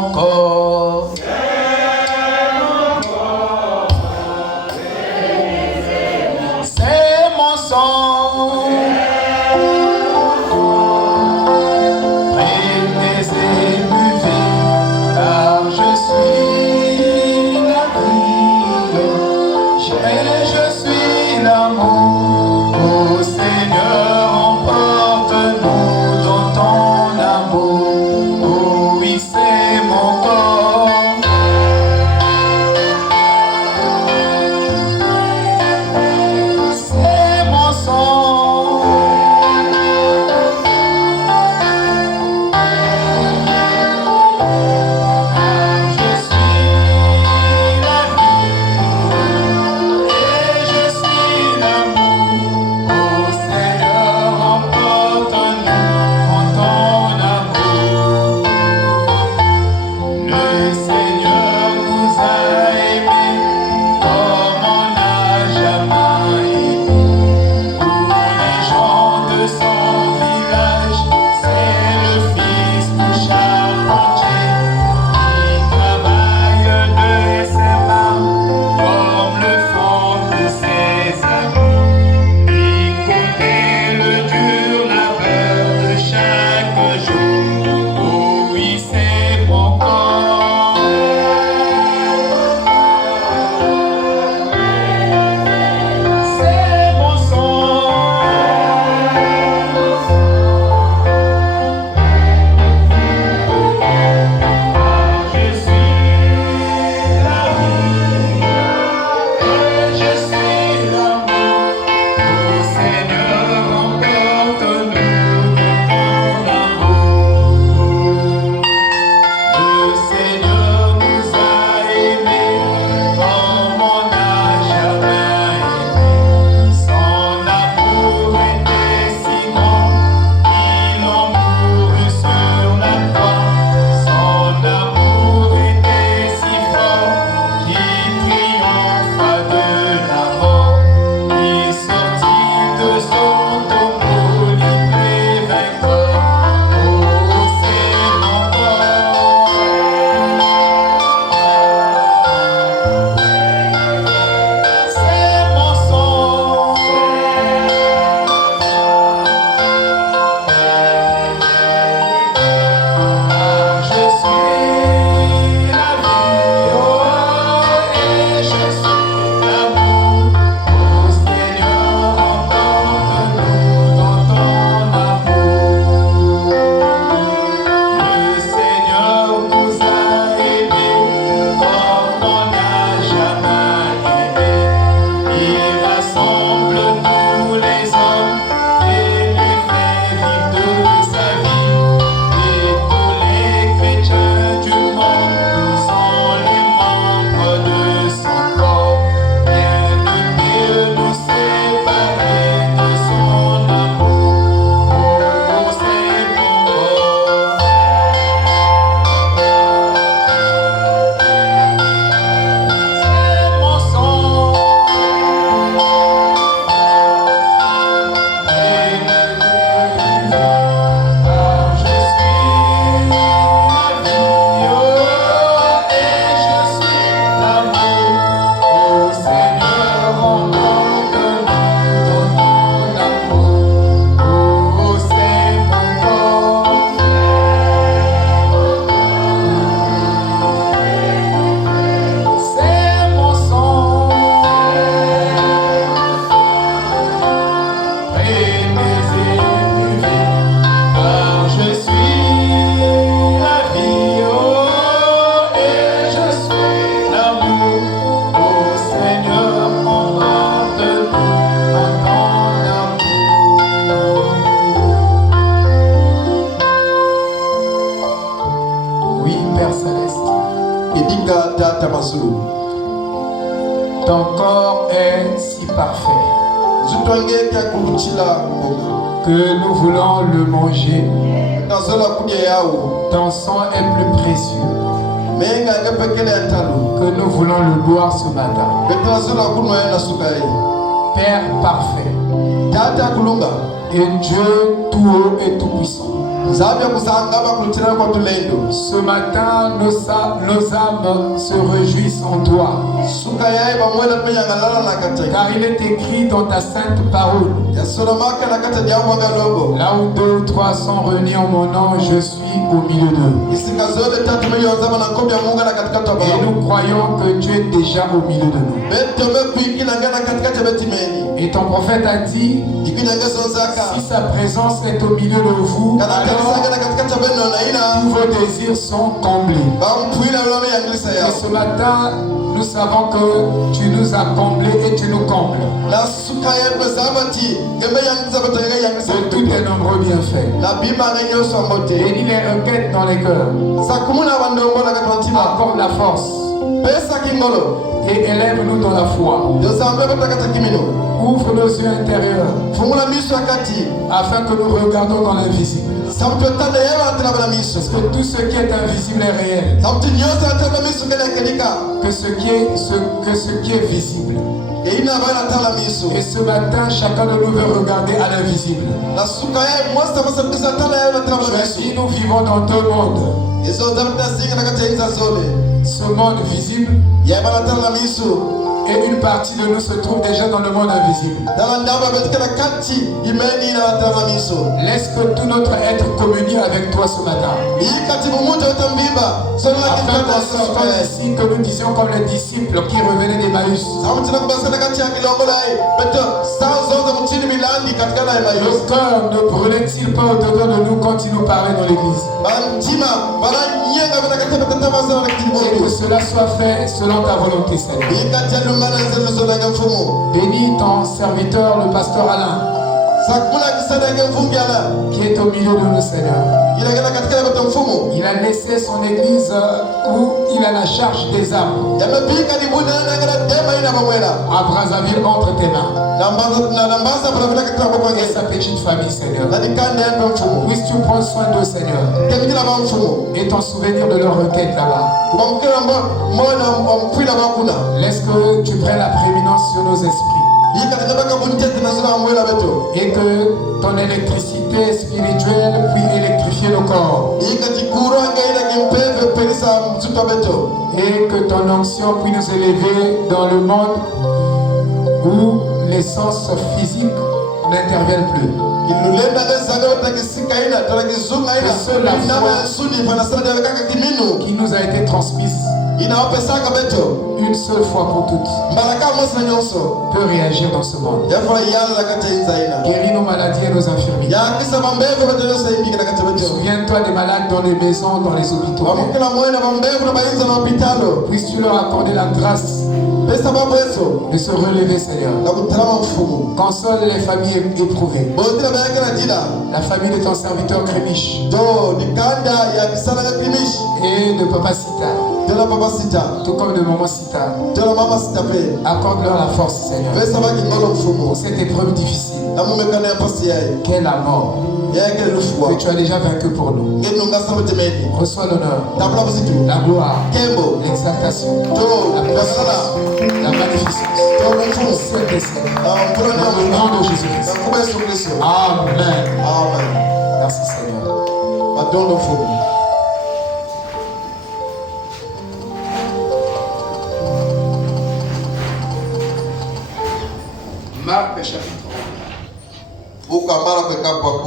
mon corps. C'est mon sang. Prenez et buvez, car je suis la vie et je suis l'amour. Ô Seigneur, emporte-nous dans ton amour. Oh oui, c'est mon corps. C'est mon sang. Je suis la vie et je suis l'amour. Ô Seigneur, emporte-nous en ton amour. Le Seigneur nous a aimés comme on n'a jamais aimé. Pour les gens de son village, c'est le Fils du charpentier qui travaille de ses mains comme le font tous ses amis. Il connaît le dur labeur de chaque jour. Oh oui, c'est mon corps. C'est mon sang. Je suis la vie et je suis l'amour. Ô Seigneur, emporte-nous dans ton amour. Le Seigneur nous a aimés comme on n'a jamais aimé. Son amour était si grand, il en mourut sur la croix. Son amour était si fort, qu'il triompha de la mort. Il sortit de son tombeau libre et vainqueur. Oh, c'est mon corps. C'est mon sang. Je suis la vie, oh, et je suis l'amour. Ô Seigneur, emporte-nous dans ton amour. Le Seigneur nous a aimés comme on n'a jamais aimé. Il rassemble tous les hommes et les fait vivre de sa vie. Et tous les chrétiens du monde sont les membres de son corps. Rien ne peut nous séparer de son amour. Oh, c'est mon corps. C'est mon sang. Et car je suis la vie, oh, et je suis l'amour. Ô Seigneur, emporte-nous dans ton amour. Oh, c'est mon corps. C'est mon sang. Prenez et buvez, car je suis la vie, oh, et je suis l'amour. Ô Seigneur, emporte-nous dans ton amour. Oui, Père Céleste, Edinga Tata Masulu. ton corps est si parfait Zutwange Kakuluchila Mboga. que nous voulons le manger. Nazola Kudia Yao. Ton sang est plus précieux Menga Gapekele Atalu. que nous voulons le boire ce matin. Betrazola Kunoya Sukai. Père parfait Tata Kulunga. et Dieu tout haut et tout puissant. Ce matin, nos âmes se réjouissent en toi. Car il est écrit dans ta sainte parole. Là où 2 ou 3 sont réunis en mon nom, je suis au milieu d'eux. Et nous croyons que tu es déjà au milieu de nous. Et ton prophète a dit, si sa présence est au milieu de vous, alors tous vos désirs sont comblés. Et ce matin, nous savons que tu nous as comblés et tu nous combles de tous tes nombreux bienfaits. Bénis les requêtes dans les cœurs. Accorde la force et élève-nous dans la foi. Ouvre nos yeux intérieurs afin que nous regardions dans l'invisible. Parce que tout ce qui est invisible est réel. Que ce qui est visible. Et ce matin, chacun de nous veut regarder à l'invisible. Si nous vivons dans 2 mondes, ce monde visible et une partie de nous se trouve déjà dans le monde invisible. Laisse que tout notre être communie avec toi ce matin. Afin qu'en sortant d'ici, que nous disions comme les disciples qui revenaient d'Emmaüs. Le cœur ne brûlait-il pas au-dedans de nous quand il nous parlait dans l'église? Et que cela soit fait selon ta volonté, Seigneur. Bénis ton serviteur, le pasteur Alain, qui est au milieu de nous, Seigneur. Il a laissé son église où il a la charge des âmes. À Brazzaville, entre tes mains. Et sa petite famille, Seigneur. Puisses-tu prendre soin d'eux, Seigneur. Et t'en souvenir de leurs requêtes là-bas. Laisse que tu prennes la prééminence sur nos esprits. Et que ton électricité spirituelle puisse électrifier nos corps. Et que ton onction puisse nous élever dans le monde où les sens physiques n'interviennent plus. Et seule la foi qui nous a été transmise une seule fois pour toutes peut réagir dans ce monde. Guéris nos maladies et nos infirmités. Souviens-toi des malades dans les maisons, dans les hôpitaux. Puisses-tu leur accorder la grâce de se relever, Seigneur. Console les familles éprouvées. La famille de ton serviteur Crémiche et de Papa Sita, tout comme de Maman Sita. Accorde-leur la force, Seigneur, pour cette épreuve difficile qu'est la mort, que tu as déjà vaincu pour nous. Reçois l'honneur, la gloire, l'exaltation, la puissance, la magnificence. Dans le nom de Jésus-Christ. Amen. Merci, Seigneur. Marc chapitre 1.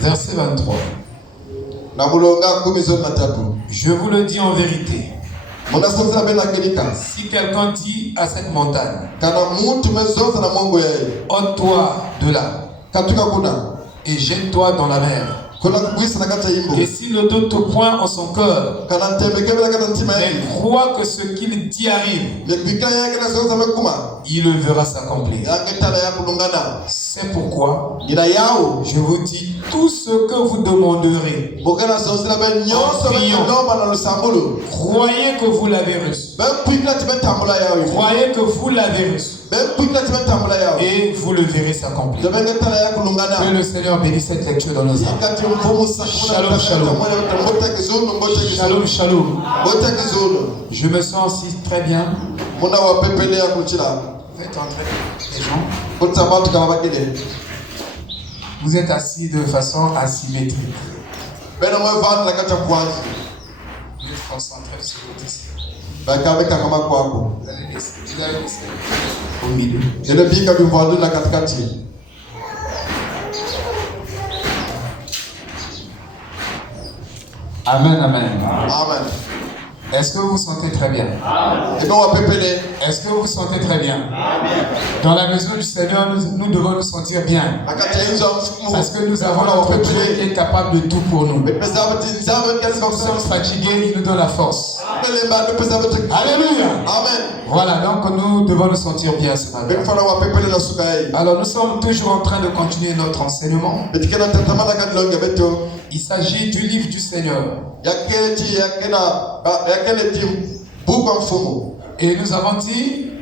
Verset 23. Je vous le dis en vérité. Si quelqu'un dit à cette montagne, ôte-toi de là et jette-toi dans la mer, et s'il ne doute point en son cœur, mais croit que ce qu'il dit arrive, il le verra s'accomplir. C'est pourquoi je vous dis, tout ce que vous demanderez en priant, croyez que vous l'avez reçu. Croyez que vous l'avez reçu. Et vous le verrez s'accomplir. Que le Seigneur bénisse cette lecture dans nos âmes. Shalom, shalom. Shalom, shalom. Je me sens aussi très bien. Faites entrer les gens. Vous êtes assis de façon asymétrique. Vous êtes concentrés sur votre ici. Vous allez laisser au milieu. Amen, amen. Amen. Est-ce que vous vous sentez très bien? Est-ce que vous vous sentez très bien? Dans la maison du Seigneur, nous devons nous sentir bien. Parce que nous avons notre Dieu qui est capable de tout pour nous. Nous sommes fatigués, il nous donne la force. Alléluia. Amen. Voilà, donc nous devons nous sentir bien ce matin. Alors nous sommes toujours en train de continuer notre enseignement. Il s'agit du livre du Seigneur. Et nous avons dit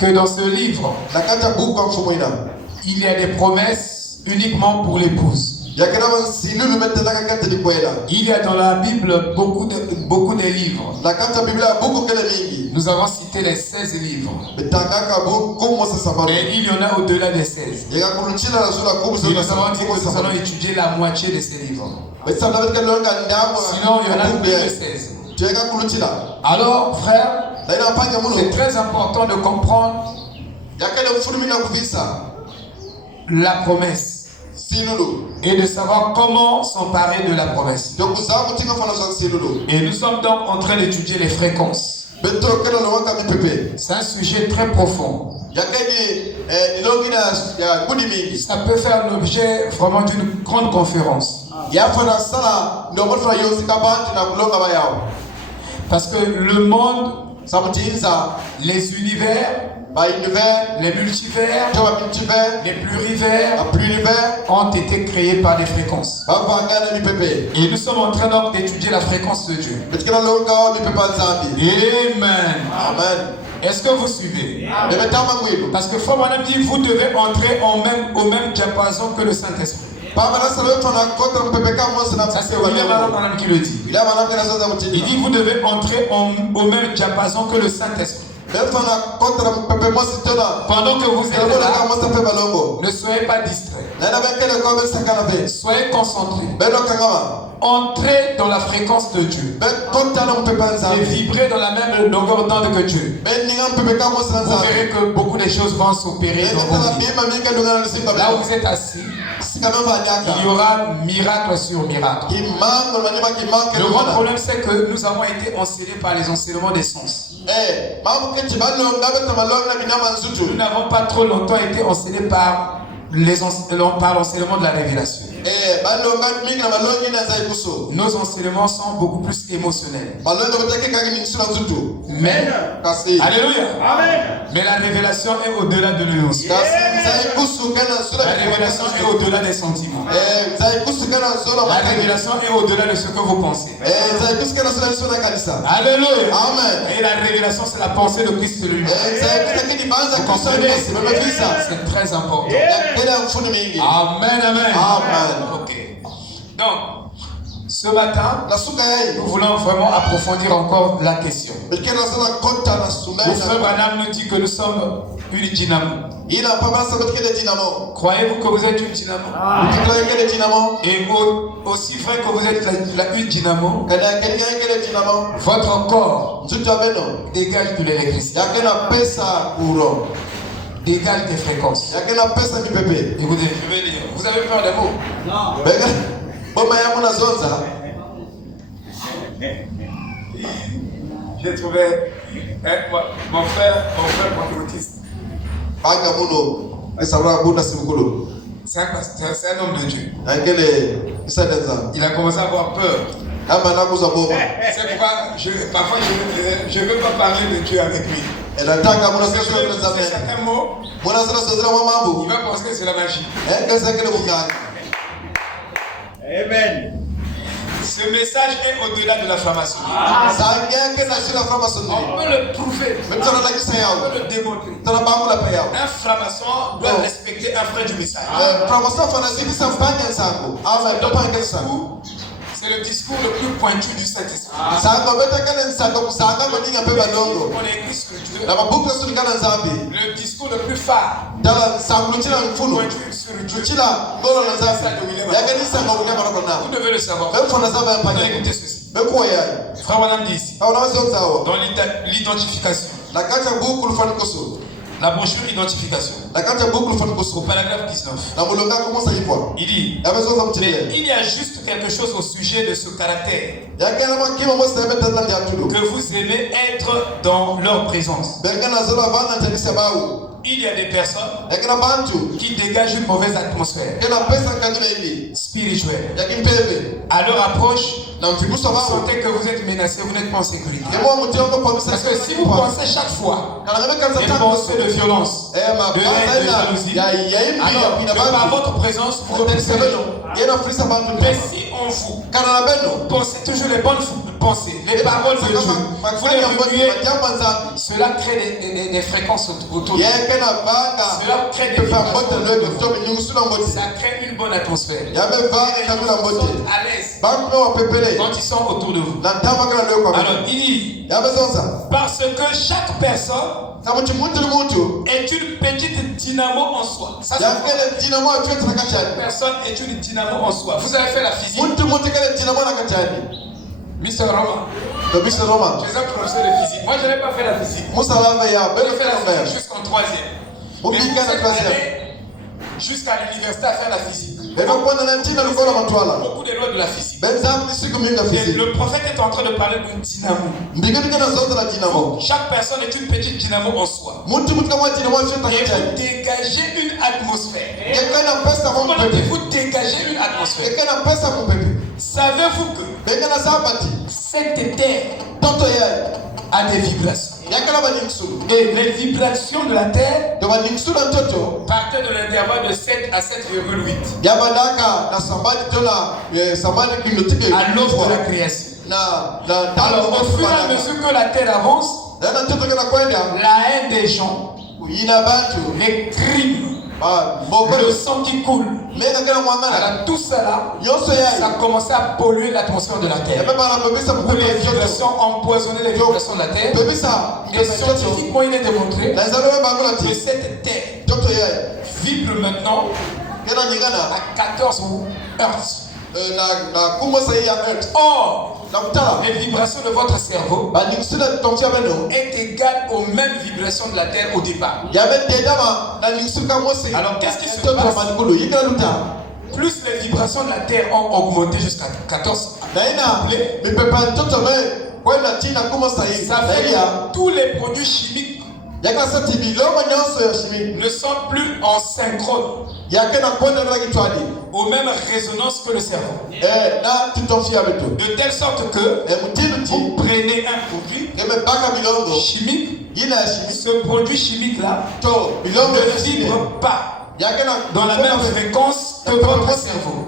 que dans ce livre, il y a des promesses uniquement pour l'épouse. Il y a dans la Bible beaucoup de livres. Nous avons cité les 16 livres. Mais il y en a au-delà des 16. Et nous avons dit que nous allons étudier la moitié de ces livres. Sinon, il y en a plus de 16. Alors, frère, c'est très important de comprendre la promesse et de savoir comment s'emparer de la promesse. Et nous sommes donc en train d'étudier les fréquences. C'est un sujet très profond. Ça peut faire l'objet vraiment d'une grande conférence. Parce que le monde, les univers, les multivers, les plurivers ont été créés par des fréquences. Et nous sommes en train donc d'étudier la fréquence de Dieu. Amen. Est-ce que vous suivez? Parce que Frère Branham dit vous devez entrer au même diapason que le Saint-Esprit. Ça c'est William Branham qui le dit. Il dit vous devez entrer au même diapason que le Saint-Esprit. Pendant que vous êtes là, ne soyez pas distraits. Soyez concentrés. Entrez dans la fréquence de Dieu. Et vibrez dans la même longueur d'onde que Dieu. Vous verrez que beaucoup de choses vont s'opérer dans vos vies. Là où vous êtes assis, il y aura miracle sur miracle. Le grand problème c'est que nous avons été enseignés par les enseignements des sens. Nous n'avons pas trop longtemps été enseignés par l'enseignement de la révélation. Nos enseignements sont beaucoup plus émotionnels. Mais, alléluia. Mais la révélation est au-delà de l'émotion. La révélation est au-delà des sentiments. La révélation est au-delà de ce que vous pensez. Alléluia. Et la révélation, c'est la pensée de Christ lui-même. Vous comprenez? C'est très important. Amen, amen. Ok. Donc, ce matin, nous voulons vraiment approfondir encore la question. Le frère Branham nous dit que nous sommes une dynamo. Croyez-vous que vous êtes une dynamo? Et aussi vrai que vous êtes une dynamo, votre corps dégage de l'électricité. Dégage des fréquences. Et vous devez lire. Vous avez peur des mots? Non. J'ai trouvé mon frère pentecôtiste. C'est un homme de Dieu. Il a commencé à avoir peur. C'est pourquoi parfois je ne veux pas parler de Dieu avec lui. Certains mots, il va penser que c'est la magie. Amen. Ce message est au-delà de la franc-maçonnerie. On peut le prouver. On peut le démontrer. Un franc-maçon doit respecter un frère du message. C'est le discours le plus pointu du Saint-Esprit. On est écrit sur Dieu. Le discours le plus phare. Pointu sur Dieu. Vous devez le savoir. Vous devez écouter ceci. Frère Madame dit ici, dans l'identification, la brochure identification, au paragraphe 19, il dit, mais il y a juste quelque chose au sujet de ce caractère, que vous aimez être dans leur présence. Il y a des personnes qui dégagent une mauvaise atmosphère spirituelle. À leur approche, vous sentez que vous êtes menacé, vous n'êtes pas en sécurité. Parce que si vous pensez chaque fois des pensées de violence, de haine, de jalousie, alors par votre présence, vous repoussez les gens. Mais si on vous pensez toujours les bonnes pensées, les paroles de Dieu, vous les remuez, cela crée des fréquences autour de vous. Cela crée des vibrations. Ça crée une bonne atmosphère. Les gens sont à l'aise quand ils sont autour de vous. Alors il dit, parce que chaque personne est une petite dynamo en soi. Ça, chaque personne est une dynamo en soi. Vous avez fait la physique. Mr. Roma. Je suis un professeur de physique. Moi, je n'ai pas fait la physique. J'ai fait la physique jusqu'en 3e. Mais vous êtes allé jusqu'à l'université à faire la physique. Beaucoup de lois de la physique. Et le prophète est en train de parler d'une dynamo. Chaque personne est une petite dynamo en soi. Et vous dégagez une atmosphère. Vous dégagez une atmosphère. Savez-vous que cette terre a des vibrations? Et les vibrations de la terre partaient de l'intervalle de 7 à 7,8 à l'aube de la création. Alors au fur et à mesure que la terre avance, la haine des gens, les crimes, le sang qui coule, alors tout cela, ça a commencé à polluer l'atmosphère de la terre. Les vibrations empoisonnaient les vibrations de la terre. Et scientifiquement, il est démontré que cette terre vibre maintenant à 14 Hertz. Or, les vibrations de votre cerveau est égale aux mêmes vibrations de la terre au départ. Alors qu'est-ce qui se passe? Plus les vibrations de la terre ont augmenté jusqu'à 14, ça fait que tous les produits chimiques ne sont plus en synchrone, aux mêmes résonances que le cerveau. De telle sorte que vous prenez un produit chimique, ce produit chimique-là ne vibre pas dans la même fréquence que votre cerveau.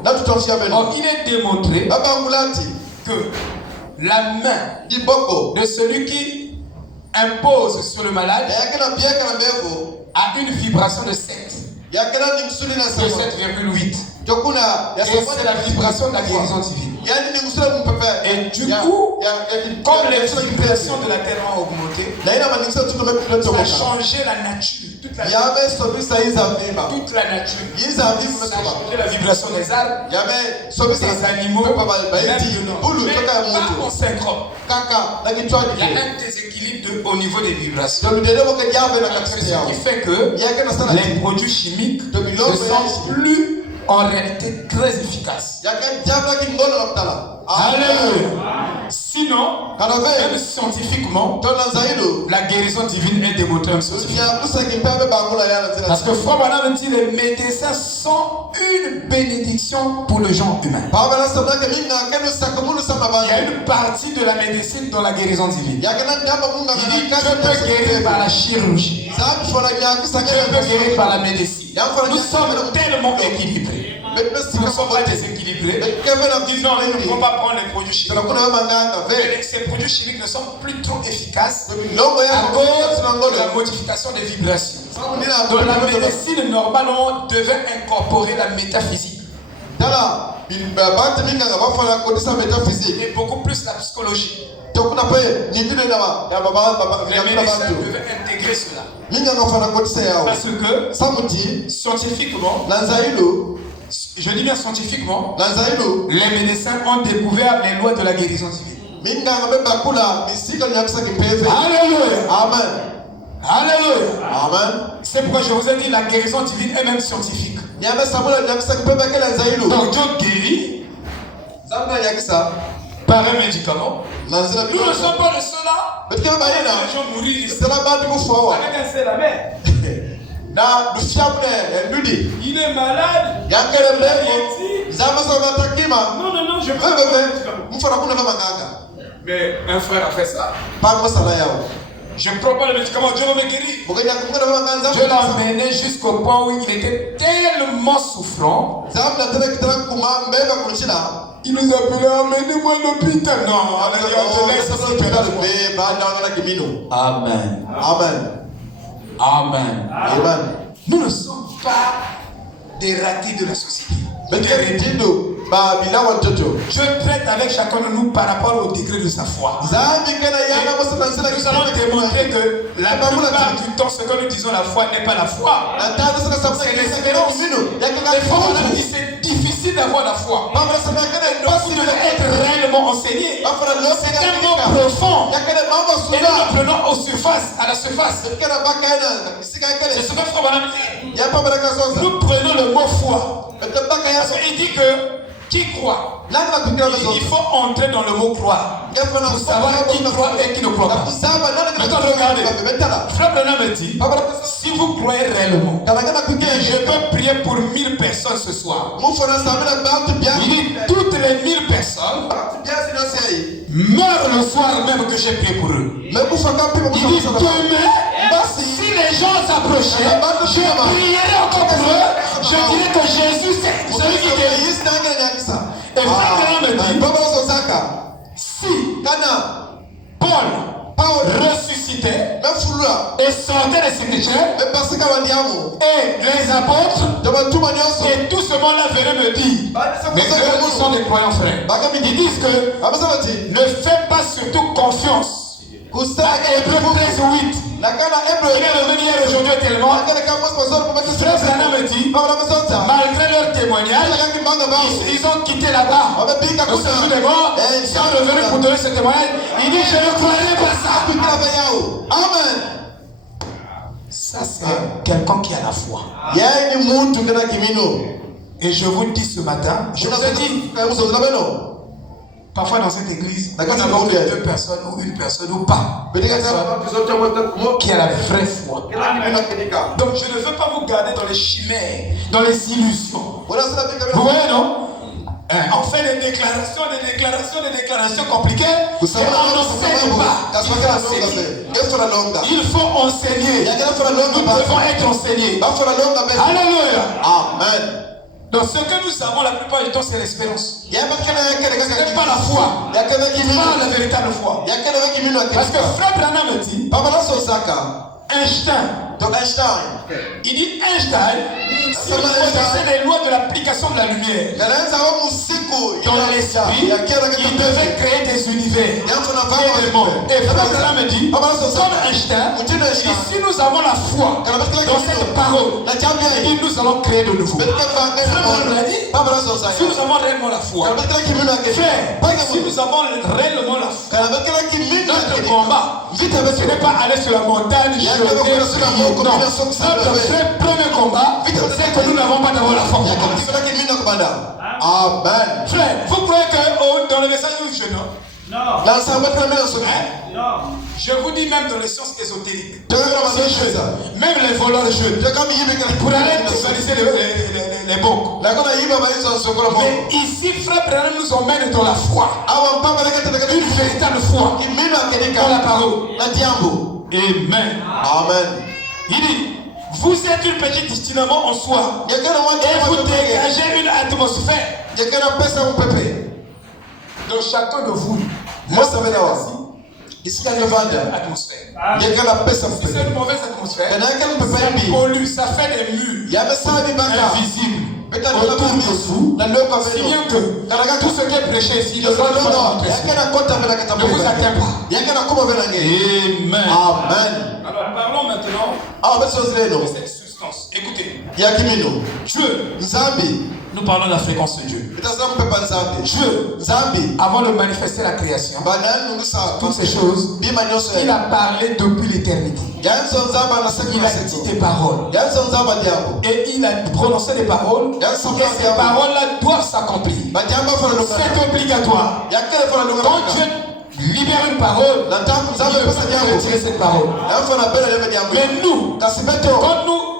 Or, il est démontré que la main de celui qui impose sur le malade a une vibration de 7. De 7,8. Et c'est la vibration de la guérison divine. Et du coup, comme les vibrations de la terre ont augmenté, ça a changé la nature. Toute la nature. Ça a changé la vibration des arbres, des animaux, même de l'homme. Mais pas en synchrone. Il y a un déséquilibre au niveau des vibrations. Ce qui fait que les produits chimiques ne sont plus en réalité très efficaces. Alléluia. Sinon, même scientifiquement, la guérison divine est démontrée en scientifique. Parce que Frère Branham dit les médecins sont une bénédiction pour le genre humain. Il y a une partie de la médecine dans la guérison divine. Il dit je peux guérir par la chirurgie. Je peux guérir par la médecine. Nous sommes tellement équilibrés. Nous ne sommes pas déséquilibrés. Disons, nous ne pouvons pas prendre les produits chimiques. Mais ces produits chimiques ne sont plus trop efficaces à cause de la modification des vibrations. Dans la médecine, normalement, on devait incorporer la métaphysique. Et beaucoup plus la psychologie. Les médecins devaient intégrer cela. Parce que scientifiquement, je dis bien scientifiquement, les médecins ont découvert les lois de la guérison divine. Alléluia. Amen. Alléluia. Amen. C'est pourquoi je vous ai dit la guérison divine est même scientifique. Donc Dieu guérit par un médicament. Nous ne sommes pas les ceux-là. Les gens mourir ici avec un seul amère. Il est malade. Non, je peux. Mais un frère a fait ça. Je ne prends pas le médicament, Dieu va me guérir. Dieu l'a emmené jusqu'au point où il était tellement souffrant. Il nous appelait, emmenez-moi à l'hôpital. Non, je laisse Amen. Amen. Amen. Amen. Nous ne sommes pas des ratés de la société. Je traite avec chacun de nous par rapport au degré de sa foi. Nous allons démontrer que la plupart du temps, ce que nous disons la foi n'est pas la foi. C'est l'espérance. C'est difficile d'avoir la foi. Vous devez être réellement enseigné. C'est un mot profond. Et nous le prenons aux surfaces, à la surface. C'est ce que Frère Branham dit. Nous prenons le mot foi. Il dit que qui croit, il faut entrer dans le mot croire pour savoir qui croit et qui ne croit pas. Maintenant regardez, Frère Branham dit, si vous croyez réellement, je peux prier pour 1000 personnes ce soir. Il dit, toutes les 1000 personnes meurent le soir même que j'ai prié pour eux. Il dit, demain, si les gens s'approchaient, je prierai encore pour eux, je dirais que Jésus c'est celui qui guérit. Et Frère me dit, si Paul ressuscitait et sortait des cimetières et les apôtres et tout ce monde-là venait me dire, mais eux qui sont des croyants frères, ils disent que ne fais pas surtout confiance. Hébreux 13:8. Il est revenu hier aujourd'hui tellement. Frère Branham me dit, malgré leur témoignage, ils ont quitté là-bas. Au séjour des morts, ils sont revenus pour donner ce témoignage. Il dit, je ne croirais pas ça. Amen. Ça, c'est quelqu'un qui a la foi. Et je vous dis ce matin, je vous ai dit, parfois dans cette église, nous avons deux personnes ou une personne ou pas qui a la vraie foi. Donc je ne veux pas vous garder dans les chimères, dans les illusions. Vous voyez, non? On fait des déclarations compliquées et on n'enseigne pas. Il faut enseigner. Nous devons être enseignés. Alléluia. Amen. Donc ce que nous savons la plupart du temps, c'est l'espérance. Ce n'est pas la foi. Il parle la véritable foi. Parce que Frère Branham dit, Einstein, il dit Einstein, si vous connaissez les lois de l'application de la lumière dans l'esprit, il devait créer des univers et des mondes. Et Frère Branham dit, comme Einstein, si nous avons la foi dans cette parole, il dit nous allons créer de nouveau. Frère Branham dit, si nous avons réellement la foi, si nous avons réellement la foi, notre combat, ce n'est pas aller sur la montagne, jeter, prier. Non, notre premier combat, c'est que nous n'avons pas d'abord la foi. Amen. Frère, vous croyez que dans le message nous jeûnons? Non. Je vous dis même dans les sciences ésotériques. Même les voleurs jeûnent. Pour aller visualiser les banques. Mais ici, Frère Branham nous emmène dans la foi. Une véritable foi. Dans la parole. Amen. Amen. Il dit, Vous êtes une petite dynamo en soi. Et vous dégagez une atmosphère. Donc chacun de vous, ici, il y a une atmosphère. C'est une mauvaise atmosphère. Ça pollue, ça fait des murs invisibles autour de vous. Si bien que tout ce qui est prêché ici ne vous atteint pas. Amen. Alors parlons maintenant de cette substance. Écoutez, Dieu, nous parlons de la fréquence de Dieu. Dieu, avant de manifester la création, toutes ces choses, il a parlé depuis l'éternité. Il a dit des paroles. Et il a prononcé des paroles. Et ces paroles-là doivent s'accomplir. C'est obligatoire. Quand Dieu libère une parole, il peut retirer cette parole. Mais nous, quand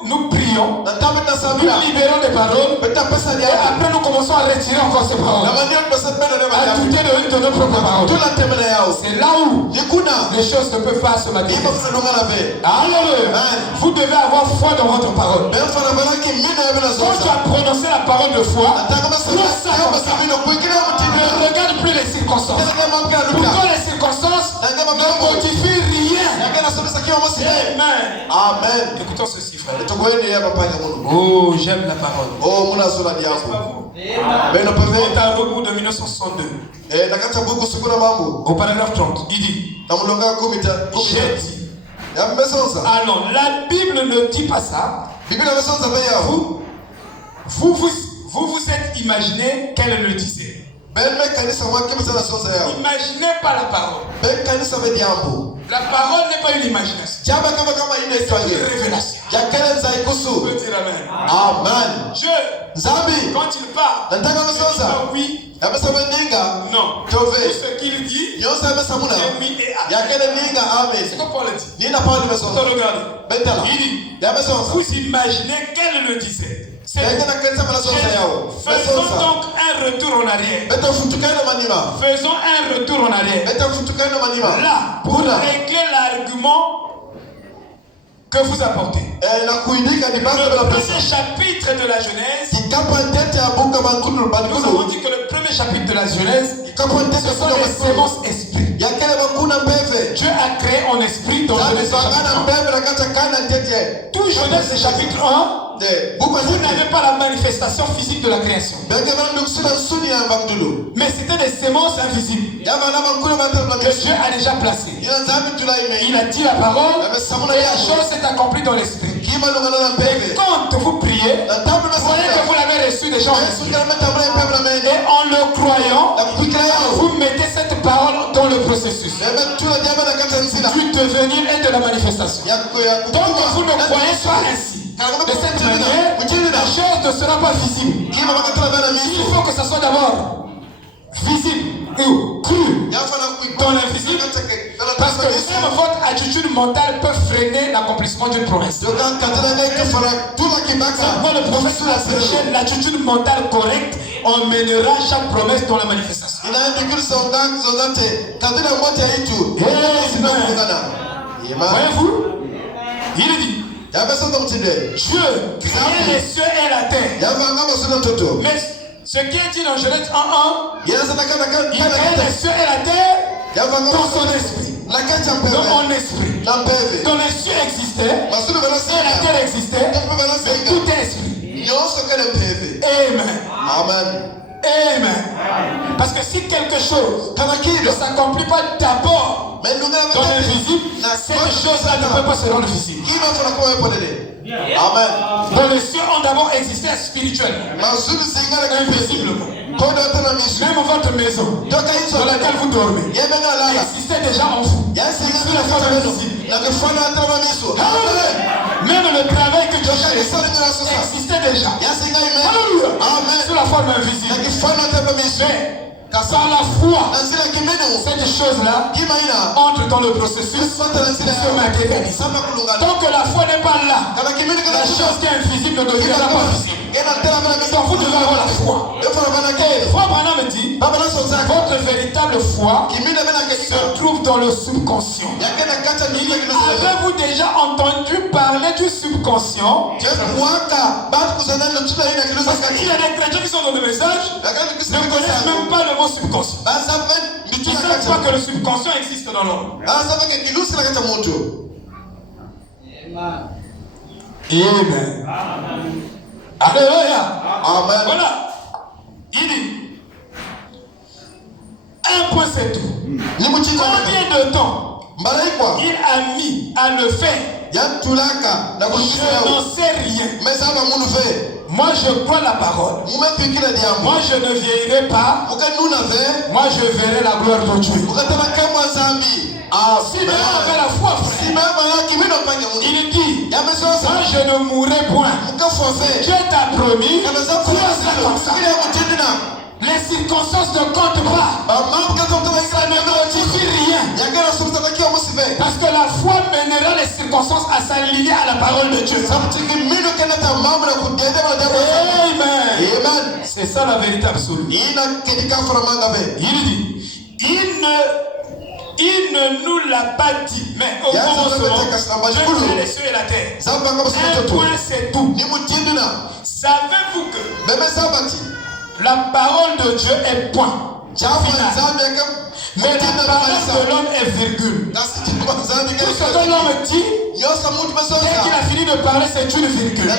nous prions, nous libérons des paroles, et après nous commençons à retirer encore ces paroles, à douter de nos propres paroles. C'est là où les choses ne peuvent pas se manifester. Alléluia. Vous devez avoir foi dans votre parole. Quand tu as prononcé la parole de foi, ne regarde plus les circonstances. Pourquoi les circonstances ne modifient rien? Amen. Écoutons ceci, frère. Oh, j'aime la parole. On est à rebours de 1962. Au paragraphe 30, il dit, j'ai dit. Alors, la Bible ne dit pas ça. Vous vous êtes imaginé qu'elle le disait. Imaginez pas la parole. La parole n'est pas une imagination. C'est une révélation. On peut dire amen. Dieu, quand il parle, il dit oui, non. Tout ce qu'il dit, c'est oui et amen. C'est comme Paul dit. Il dit, vous imaginez qu'elle le disait. Faisons donc un retour en arrière. Faisons un retour en arrière. Là, pour régler l'argument que vous apportez. Le premier chapitre de la Genèse, nous avons dit que le premier chapitre de la Genèse, ce sont les sémences esprits. Dieu a créé en esprit dans Genèse chapitre 1. Tout Genèse chapitre 1, vous n'avez pas la manifestation physique de la création. Mais c'était des sémences invisibles que Dieu a déjà placées. Il a dit la parole et la chose s'est accomplie dans l'esprit. Et quand vous priez, vous voyez que vous l'avez reçu déjà en esprit. Et en le croyant, vous mettez cette parole dans le processus du devenir et de la manifestation. Donc vous ne croyez pas ainsi. De cette manière, la chose ne sera pas visible. Il faut que ça soit d'abord visible ou cru dans l'invisible. Parce que même votre attitude mentale peut freiner l'accomplissement d'une promesse. Quand le prophète l'a prêché, l'attitude mentale correcte emmènera chaque promesse dans la manifestation. Voyez-vous, il dit Dieu créait les cieux et la terre. Mais ce qui est dit dans Genèse 1:1, il créait les cieux et la terre dans son esprit. Dans mon esprit. Dans les cieux existaient et la terre existait. Mais tout est esprit. Amen. Amen. Parce que si quelque chose ne s'accomplit pas d'abord dans l'invisible, cette chose-là ne peut pas se rendre visible. Amen. Dans les cieux ont d'abord existé spirituellement, invisiblement. Même votre maison dans laquelle vous dormez existait déjà en vous sous la forme invisible. Même le travail que Dieu fait existait déjà sous la forme invisible. Mais par la foi, cette chose-là entre dans le processus se matérialise. Tant que la foi n'est pas là, la chose qui est invisible ne deviendra pas visible. Donc vous devez avoir la foi. Et Frère Branham me dit, votre véritable foi se trouve dans le subconscient. Avez-vous déjà entendu parler du subconscient? Il y a des chrétiens qui sont dans le message ne connaissent même pas le mot subconscient. Ils ne savent pas que le subconscient existe dans l'homme. Amen. Alléluia. Amen. Voilà. Il dit, un point c'est tout. Combien de temps il a mis à le faire? Je n'en sais rien. Moi je crois la parole. Moi je ne vieillirai pas. Moi je verrai la gloire de Dieu. Si Dieu avait la foi, frère, il dit, moi je ne mourrai point. Dieu t'a promis, crois ça comme ça. Les circonstances ne comptent pas. Ça ne modifie rien. Parce que la foi mènera les circonstances à s'aligner à la parole de Dieu. Amen. C'est ça la vérité absolue. Il dit, il ne nous l'a pas dit, mais au commencement, Dieu créa les cieux et la terre. Un point c'est tout. Savez-vous que la parole de Dieu est point final, mais la parole de l'homme est virgule. Tout ce que l'homme dit, dès qu'il a fini de parler, c'est une virgule.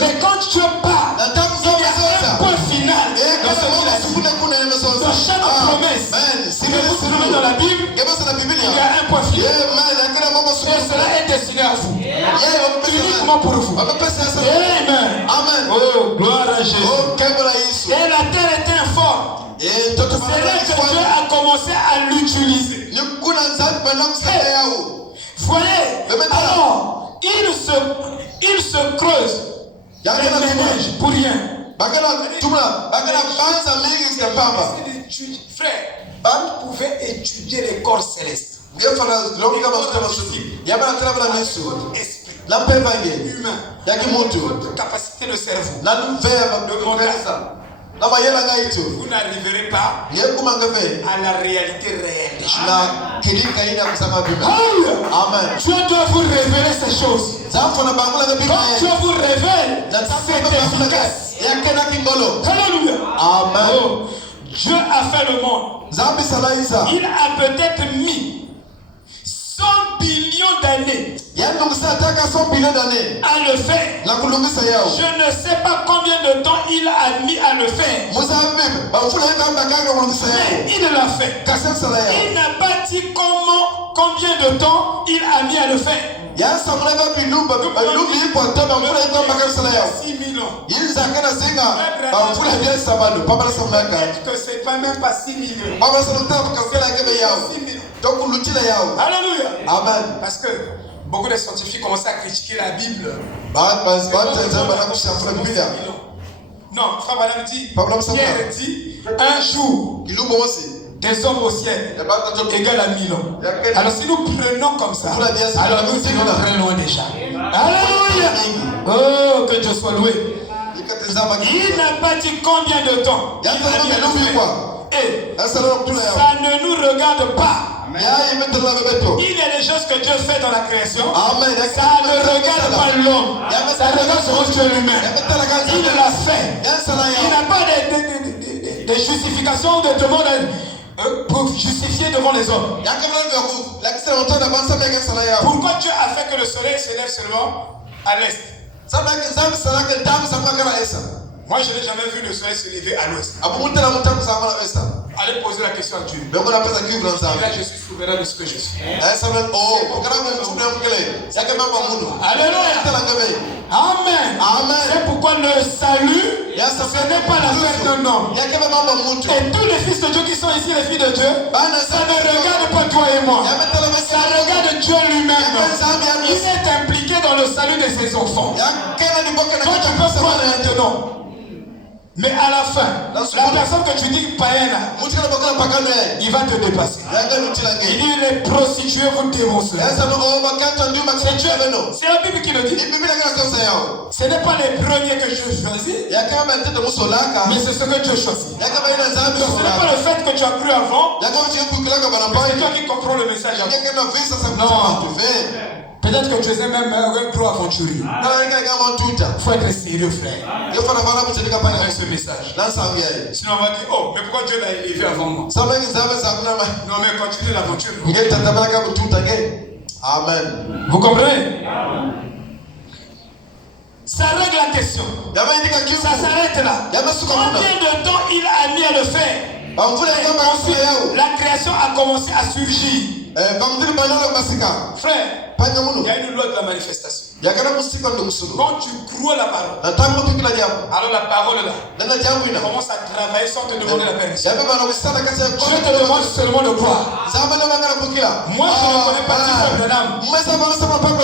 Mais quand Dieu parle, il y a un point final dans ce qu'il a dit. Dans chaque promesse que vous trouvez dans la Bible, il y a un point final. Et cela est destiné à vous. Uniquement pour vous. Amen. Oh, gloire à Jésus. Et la terre était informe. C'est là que Dieu a commencé à l'utiliser. Voyez, alors, il se creuse les ménages pour rien. Frère, vous pouvez étudier les corps célestes. Humain, votre capacité de cerveau. Vous n'arriverez pas à la réalité réelle des choses. Amen. Dieu doit vous révéler ces choses. Quand Dieu vous révèle, c'est efficace. Alléluia. Amen. Oh, Dieu a fait le monde. Il a peut-être mis 100 billions d'années à le faire. Je ne sais pas combien de temps il a mis à le faire. Mais il l'a fait. Il n'a pas dit combien de temps il a mis à le faire. 6 000 ans. Peut-être que c'est pas même pas 6 millions. 6 000 ans. Alléluia. Amen. Parce que beaucoup de scientifiques commencent à critiquer la Bible. Non, Frère Madame dit, Pierre dit, un jour, des hommes au ciel égale à 1000 ans. Alors si nous prenons comme ça, alors nous sommes très loin déjà. Alléluia. Oh, que Dieu soit loué. Il n'a pas dit combien de temps. Et ça ne nous regarde pas. Il y a des choses que Dieu fait dans la création. Ça ne regarde pas l'homme. Ça regarde son Dieu lui-même. Il l'a fait. Il n'a pas de justification de demande pour justifier devant les hommes. Pourquoi Dieu a fait que le soleil s'élève seulement à l'est? Moi je n'ai jamais vu le soleil se lever à l'ouest. Allez poser la question à Dieu. Et là je suis souverain de ce que je suis. Alléluia. Amen. C'est pourquoi le salut, ce n'est pas l'affaire d'un homme. Et tous les fils de Dieu qui sont ici, les filles de Dieu, ça ne regarde pas toi et moi. Ça regarde Dieu lui-même. Il est impliqué dans le salut de ses enfants. Toi tu peux croire maintenant. Mais à la fin, la personne que tu dis païenne, il va te dépasser. Il dit les prostituées vous démonceront. C'est la Bible qui le dit. Ce n'est pas les premiers que Dieu choisit, mais c'est ce que Dieu choisit. Donc ce n'est pas le fait que tu as cru avant, c'est toi qui comprends le message avant. Non. Peut-être que tu es même un gros aventurier. Il faut être sérieux, frère, avec ce message. Sinon on va dire, oh, mais pourquoi Dieu l'a élevé avant moi? Non, mais continue l'aventure. Amen. Vous comprenez? Ça règle la question. Ça s'arrête là. Combien de temps il a mis à le faire? Ensuite, la création a commencé à surgir. Frère, il y a une loi de la manifestation. Quand tu crois la parole, alors la parole là commence à travailler sans te demander la permission. Je te demande seulement de croire. Moi je ne connais pas l'histoire de l'âme. Je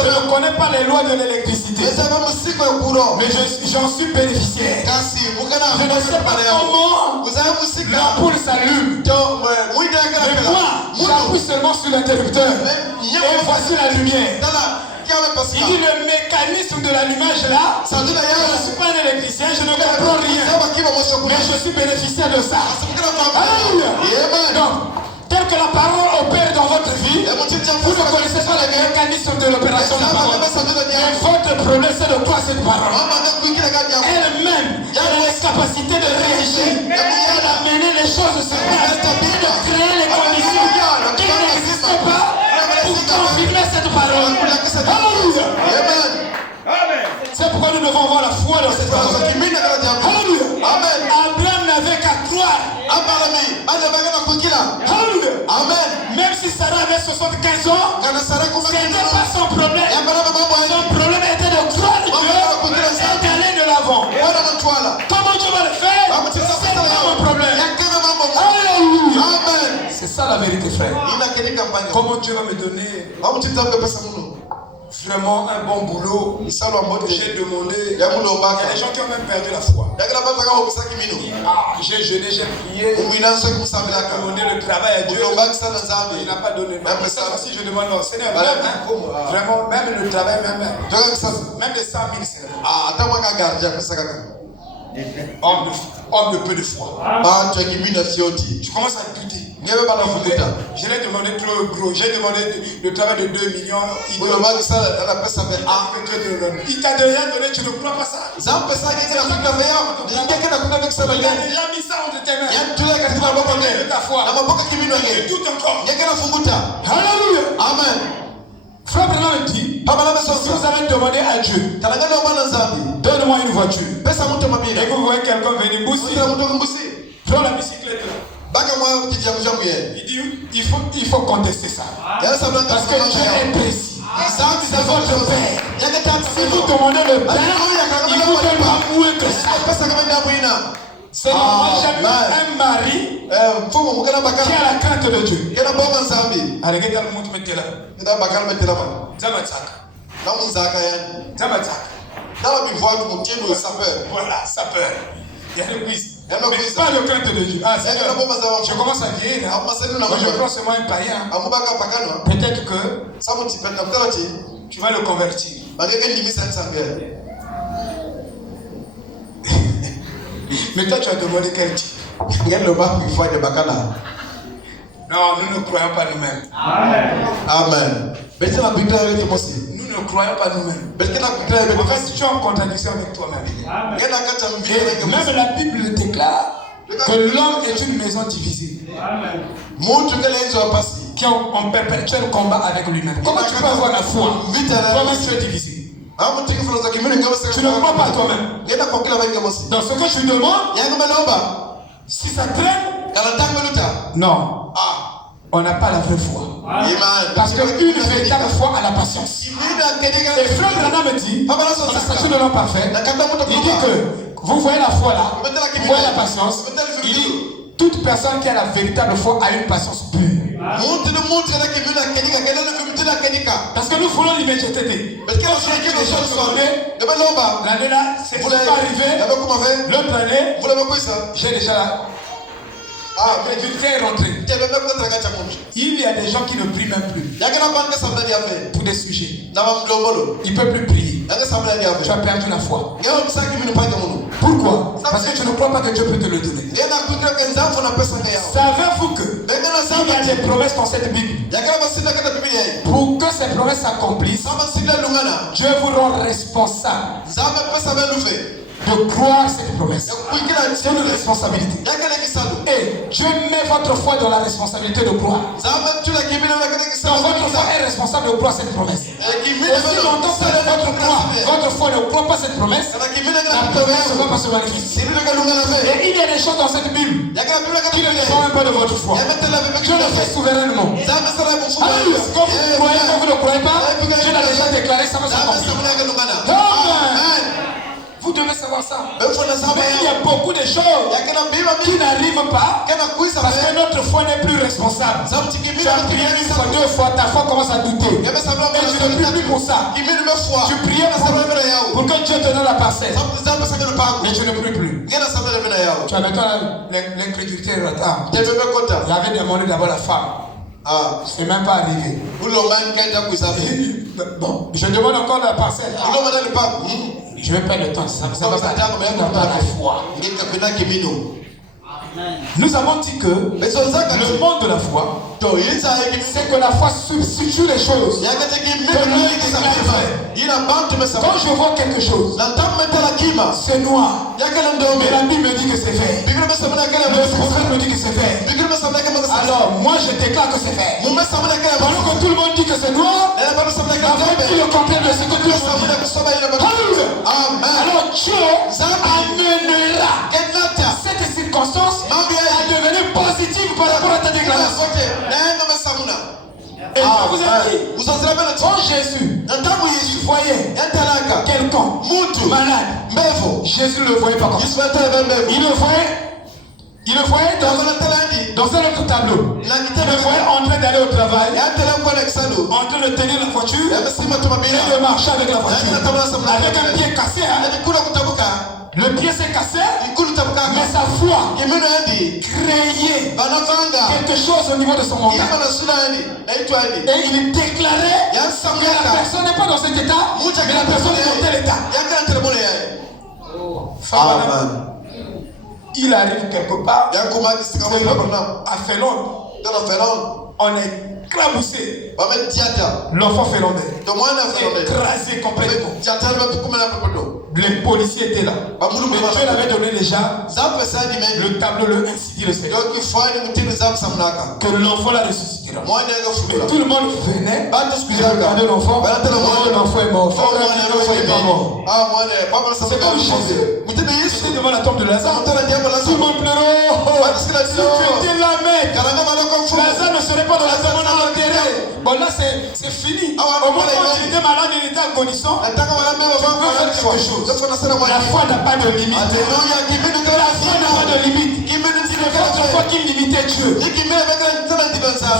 ne connais pas les lois de l'électricité. Mais j'en suis bénéficiaire. Je ne sais pas comment l'ampoule s'allume. Mais moi, j'appuie seulement sur l'interrupteur. Et voici la lumière. Il dit le mécanisme de l'allumage là, je ne suis pas un électricien, je ne comprends rien. Mais je suis bénéficiaire de ça. Alléluia. Donc, tel que la parole opère dans votre vie, vous ne connaissez pas le mécanisme de l'opération de la parole. Mais votre problème c'est de croire cette parole. Elle-même, elle a la capacité de réagir. Elle a mené les choses sur place et de créer les conditions qui n'existaient pas pour confirmer cette parole. Alléluia. C'est pourquoi nous devons avoir la foi dans cette parole. Alléluia. Abraham n'avait qu'à croire. Alléluia. Même si Sarah avait 75 ans, ce n'était pas son problème. Son problème était de croire Dieu et d'aller de l'avant. Comment Dieu va le faire? C'est pas mon problème. Alléluia. C'est ça la vérité, frère. Comment Dieu va me donner vraiment un bon boulot? J'ai demandé. Il y a des gens qui ont même perdu la foi. J'ai jeûné, j'ai prié. J'ai demandé le travail à Dieu. Il n'a pas donné. Même cette fois-ci, je demande au Seigneur. Vraiment, même le travail, même les 100 000 Seigneur. Homme de peu de foi. Je commence à douter. Je l'ai demandé trop gros. J'ai demandé le travail de 2 millions. Il t'a déjà donné, tu ne crois pas ça? Il a déjà mis ça entre tes mains. De ta foi. Et tout encore. Alléluia. Amen. Frère Branham dit, si vous avez demandé à Dieu, donne-moi une voiture, et que vous voyez quelqu'un venir bousser, prends la bicyclette là. Il dit, il faut contester ça. Parce que Dieu est précis. C'est votre Père. Si vous demandez le Père, il vous donnera moins que ça. C'est normal, j'ai vu un mari qui a la crainte de Dieu. Voilà, ça peur. Il y a le quiz. Mais pas de crainte de Dieu. Ah, Seigneur, je commence à vieillir. Je prends seulement un païen. Peut-être que tu vas le convertir. Mais toi, tu as demandé quel type? Non, nous ne croyons pas nous-mêmes. Amen. Nous ne croyons pas nous-mêmes. En fait, tu es en contradiction avec toi-même. Et même la Bible déclare que l'homme est une maison divisée. Qui est en perpétuel combat avec lui-même. Comment tu peux avoir la foi? Toi-même, tu es divisé. Tu ne crois pas toi-même. Dans ce que tu demandes, si ça traîne, non. On n'a pas la vraie foi. Parce qu'une véritable foi a la patience. Et Frère Branham me dit, dans la statue de l'homme parfait, il dit que vous voyez la foi là, vous voyez la patience. Il dit, toute personne qui a la véritable foi a une patience pure. Parce que nous voulons l'immédiateté. L'année là, c'est pas arrivé. L'autre année, j'ai déjà la... est rentré. Il y a des gens qui ne prient même plus pour des sujets. Ils ne peuvent plus prier. Tu as perdu la foi. Pourquoi? Parce que tu ne crois pas que Dieu peut te le donner. Savez-vous des promesses dans cette Bible. Pour que ces promesses s'accomplissent, Dieu vous rend responsable de croire cette promesse. C'est une responsabilité. Et Dieu met votre foi dans la responsabilité de croire. Donc votre foi est responsable de croire cette promesse. Aussi longtemps que votre foi ne croit pas cette promesse, la promesse ne va pas se manifester. Et il y a des choses dans cette Bible qui ne dépendent même pas de votre foi. Dieu le fait souverainement. Alléluia. Quand vous croyez, quand vous ne croyez pas, Dieu l'a déjà déclaré, ça va s'accomplir. Vous devez savoir ça. Mais il y a beaucoup de choses qui n'arrivent pas parce que notre foi n'est plus responsable. Tu as prié une fois, deux fois, ta foi commence à douter. Et tu ne pries plus pour ça. Tu priais pour que Dieu te donne la parcelle. Mais tu ne pries plus. Tu as maintenant l'incrédulité en retard. Il avait demandé d'abord la femme. C'est même pas arrivé. Bon, je demande encore la parcelle. Je vais perdre le temps. Ça va pas la foi. Nous avons dit que le monde de la foi, c'est que la foi substitue les choses. Quand je vois quelque chose, c'est noir. Mais la Bible me dit que c'est vert. Le prophète me dit que c'est vert. Alors moi je déclare que c'est vert. Pendant que tout le monde dit que c'est noir, la foi dit le contraire de ce que tout le monde dit. Alors Dieu amènera cette circonstance à devenir positive par rapport à ta déclaration. Et je vous ai dit, quand Jésus voyait quelqu'un malade, Jésus ne le voyait pas comme ça. Il le voyait dans un autre tableau. Il le voyait en train d'aller au travail, en train de tenir la voiture et de marcher avec la voiture. Avec un pied cassé. Le pied s'est cassé, mais sa foi créait quelque chose au niveau de son mental. Et il déclarait que la personne n'est pas dans cet état, mais la personne est dans tel état. Amen. Il arrive quelque part, à Felon, on est éclaboussé. L'enfant finlandais, écrasé complètement. Les policiers étaient là. Mais Dieu l'avait donné déjà le tableau, le ainsi dit le Seigneur. Que l'enfant la ressuscitera. Mais tout le monde venait. Regardez l'enfant. L'enfant est mort. L'enfant est pas mort. C'est comme Jésus. J'étais devant la tombe de Lazare. Tout le monde pleurait. Si tu étais là, mec, Lazare ne serait pas dans la tombe, on l'a enterré. Bon, là, c'est fini. Au moment où il était malade, il était agonissant. Tu peux faire quelque chose. La foi n'a pas de limite. La foi n'a pas de limite. C'est votre foi qui limitait Dieu.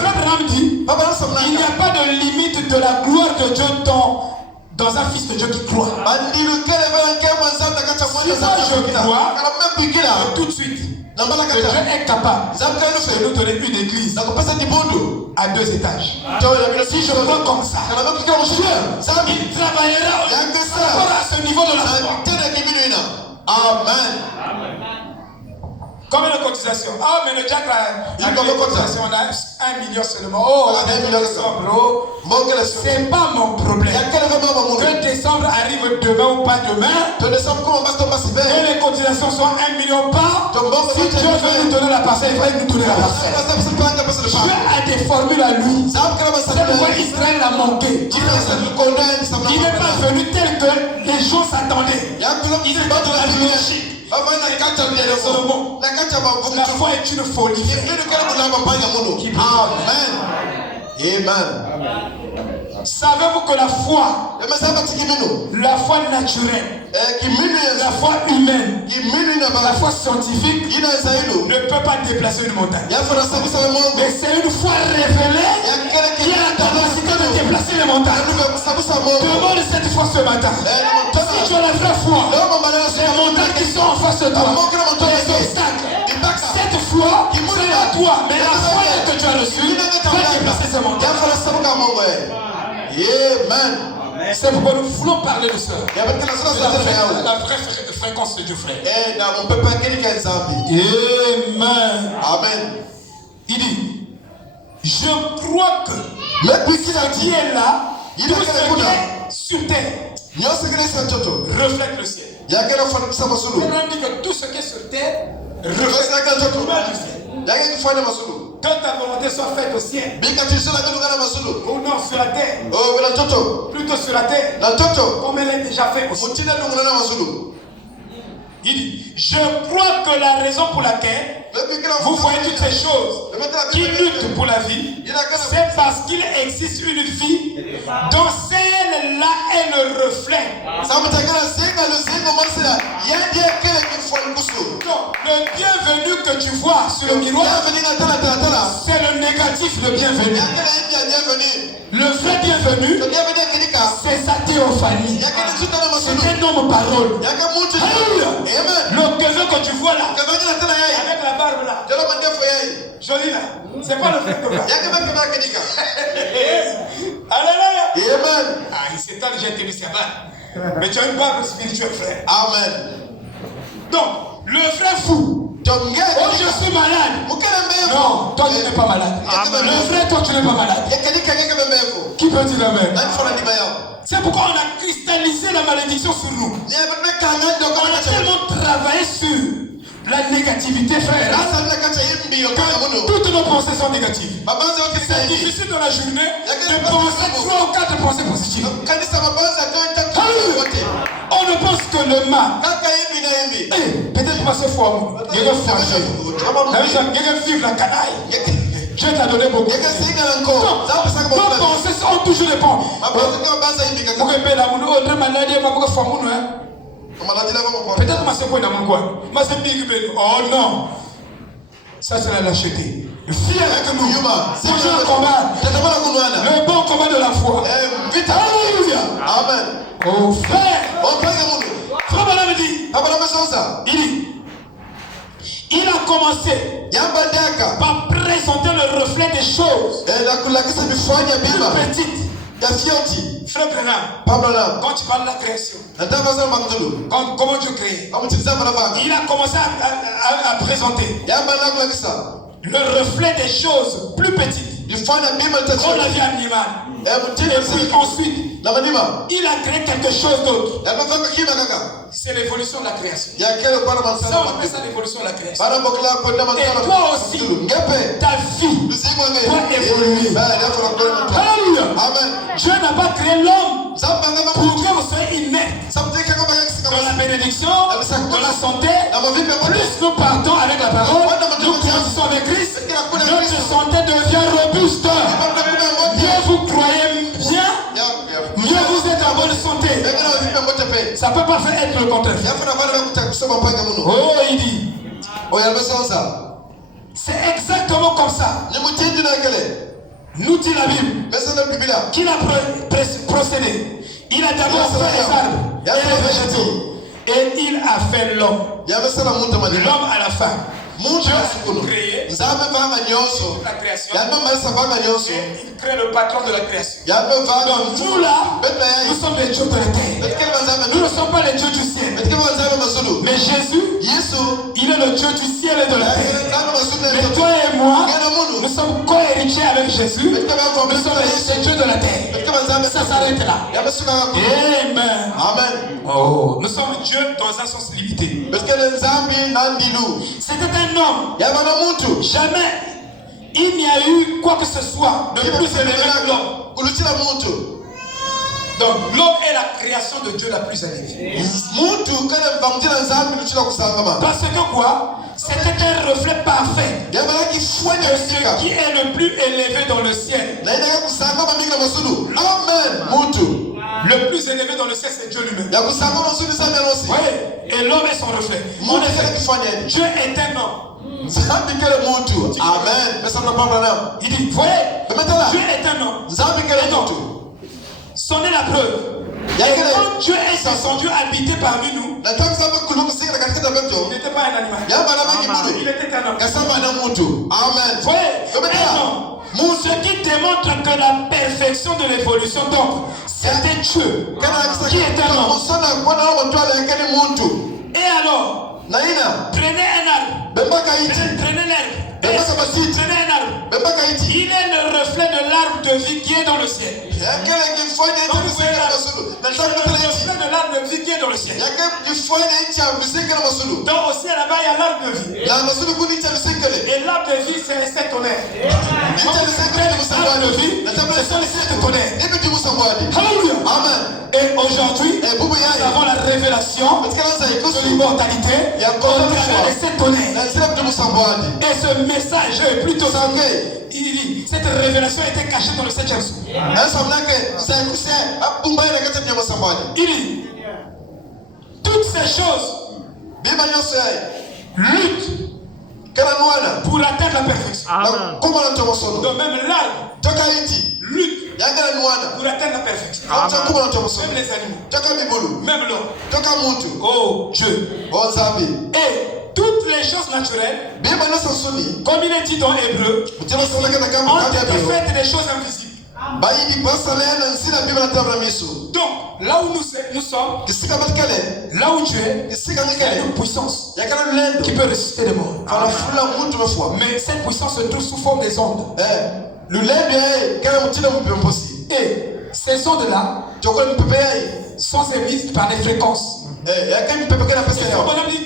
Frère Branham dit, il n'y a pas de limite de la gloire de Dieu dans un fils de Dieu qui croit. Si moi je crois, tout de suite, que Dieu est capable de nous donner une église à 2 étages. Si je crois comme ça, Dieu, il travaillera par rapport à ce niveau de la foi. Amen. Combien de cotisations? Ah, mais le diacre a combien de cotisations? On a 1 million seulement. Oh, la décembre. C'est pas mon problème. Que décembre arrive demain ou pas demain. Que les cotisations soient 1 million par. Si Dieu veut nous donner la parcelle, il va nous donner la parcelle. Dieu a des formules à lui. C'est pourquoi Israël a manqué. Il n'est pas venu tel que les gens s'attendaient. Il n'est pas dans la leadership. La foi est une folie. Amen. Amen. Savez-vous que la foi naturelle, la foi humaine, la foi scientifique ne peut pas déplacer une montagne. Mais c'est une foi révélée qui a la capacité de déplacer les montagnes. Demande cette foi ce matin. Si tu as la vraie foi, les montagnes qui sont en face de toi, les obstacles, cette foi, c'est pas toi, mais la foi que tu as reçue va déplacer ces montagnes. Amen. C'est pourquoi nous voulons parler de ça. La vraie fréquence de Dieu, frère. Amen. Amen. Il dit, Je crois que ce qui est là, tout ce qui est sur terre, reflète le ciel. On dit que tout ce qui est sur terre reflète le ciel. Que ta volonté soit faite au ciel. Ou non, sur la terre. Plutôt sur la terre. Comme elle est déjà faite au ciel. Il dit, je crois que la raison pour laquelle vous voyez toutes ces choses qui luttent pour la vie, c'est parce qu'il existe une vie dont celle-là est le reflet. Donc, le bienvenu que tu vois sur le miroir, c'est le négatif de bienvenu. Le vrai bienvenu, c'est sa théophanie. C'est un homme parole. Le quelqu'un que tu vois là, avec la barbe là, joli là, c'est pas le vrai que Alléluia. Ah, il s'est tard, j'ai été là. Mais tu as une barbe spirituelle, frère. Amen. Donc, le vrai fou. Oh, je suis malade. Non, toi tu n'es pas malade. Amen. Le vrai, toi tu n'es pas malade. Qui peut dire amen? C'est pourquoi on a cristallisé la malédiction sur nous. On a tellement travaillé sur la négativité, frère. Toutes nos pensées sont négatives. C'est difficile dans la journée de penser 3 ou 4 pensées positives. On ne pense que le mal. Peut-être pas ce fois. Quelqu'un vivre la canaille. Dieu t'a donné beaucoup. Nos pensées sont toujours des ponts. Peut-être que c'est quoi dans mon coin. Oh non. Ça c'est la lâcheté. Viens avec nous. Toujours le combat. Le bon combat de la foi. Alléluia. Amen. Oh frère. Frère Madame dit. Il dit. Il a commencé par présenter le reflet des choses plus petites. Frère Branham, quand tu parles de la création, comment Dieu crée, il a commencé à présenter le reflet des choses plus petites. Comme la vie animale. Et puis ensuite, il a créé quelque chose d'autre. C'est l'évolution de la création. Ça, on appelle ça l'évolution de la création. Et toi aussi, ta vie doit évoluer. Alléluia. Dieu n'a pas créé l'homme pour que vous soyez inerte. Dans la bénédiction, dans la santé, plus nous partons avec la parole, nous grandissons avec Christ, notre santé devient robuste. Mieux vous croyez bien, mieux vous êtes en bonne santé. Ça ne peut pas faire être le contraire. Oh, il dit. C'est exactement comme ça. Nous dit la Bible qu'il a procédé. Il a d'abord fait les arbres et les végétaux. Et il a fait l'homme. L'homme à la fin. Dieu a créé la création. Et il crée le patron de la création. Donc nous là, nous sommes les dieux de la terre. Nous ne sommes pas les dieux du ciel. Mais Jésus, il est le Dieu du ciel et de la terre. Mais toi et moi, nous sommes co-héritiers avec Jésus. Nous sommes les dieux de la terre. Ça s'arrête là. Amen. Oh, nous sommes Dieu dans un sens limité. C'était un homme. Jamais il n'y a eu quoi que ce soit de plus élevé que l'homme. Donc l'homme est la création de Dieu la plus élevée. Parce que quoi? C'était un reflet parfait de ce qui est le plus élevé dans le ciel. Le plus élevé dans le ciel, c'est Dieu lui-même. Oui, et l'homme est son reflet. En effet, Dieu est un homme. Amen. Il dit, voyez, Dieu est un homme. Et donc, c'en est la preuve. Et quand Dieu est descendu habiter parmi nous, il n'était pas un animal. Il était un homme. Amen. Voyez, un homme. Ce qui démontre que la perfection de l'évolution, donc, c'était Dieu qui est un homme. Et alors, prenez un arbre. Prenez l'herbe. Prenez un arbre. Il est le reflet de l'arbre de vie qui est dans le ciel. Donc vous voyez là, c'est le reflet de l'arbre de vie qui est dans le ciel. Donc au ciel là-bas, il y a l'arbre de vie. Et l'arbre de vie, c'est les 7 tonnerres. L'arbre de vie, ce sont les 7 tonnerres. Alléluia. Et aujourd'hui, nous avons la révélation de l'immortalité au travers des 7 tonnerres. Et ce message est plutôt simple. Il dit, cette révélation était cachée dans le 7e sceau. Il dit, toutes ces choses luttent pour atteindre la perfection. Donc même l'arbre lutte pour atteindre la perfection. Même les animaux, même l'homme. Oh Dieu. Et toutes les choses naturelles, comme il est dit dans Hébreu, ont été faites des choses invisibles. Donc, là où nous sommes, là où tu es, il y a une puissance qui peut ressusciter les morts. Mais cette puissance se trouve sous forme des ondes. Et ces ondes-là sont émises par des fréquences.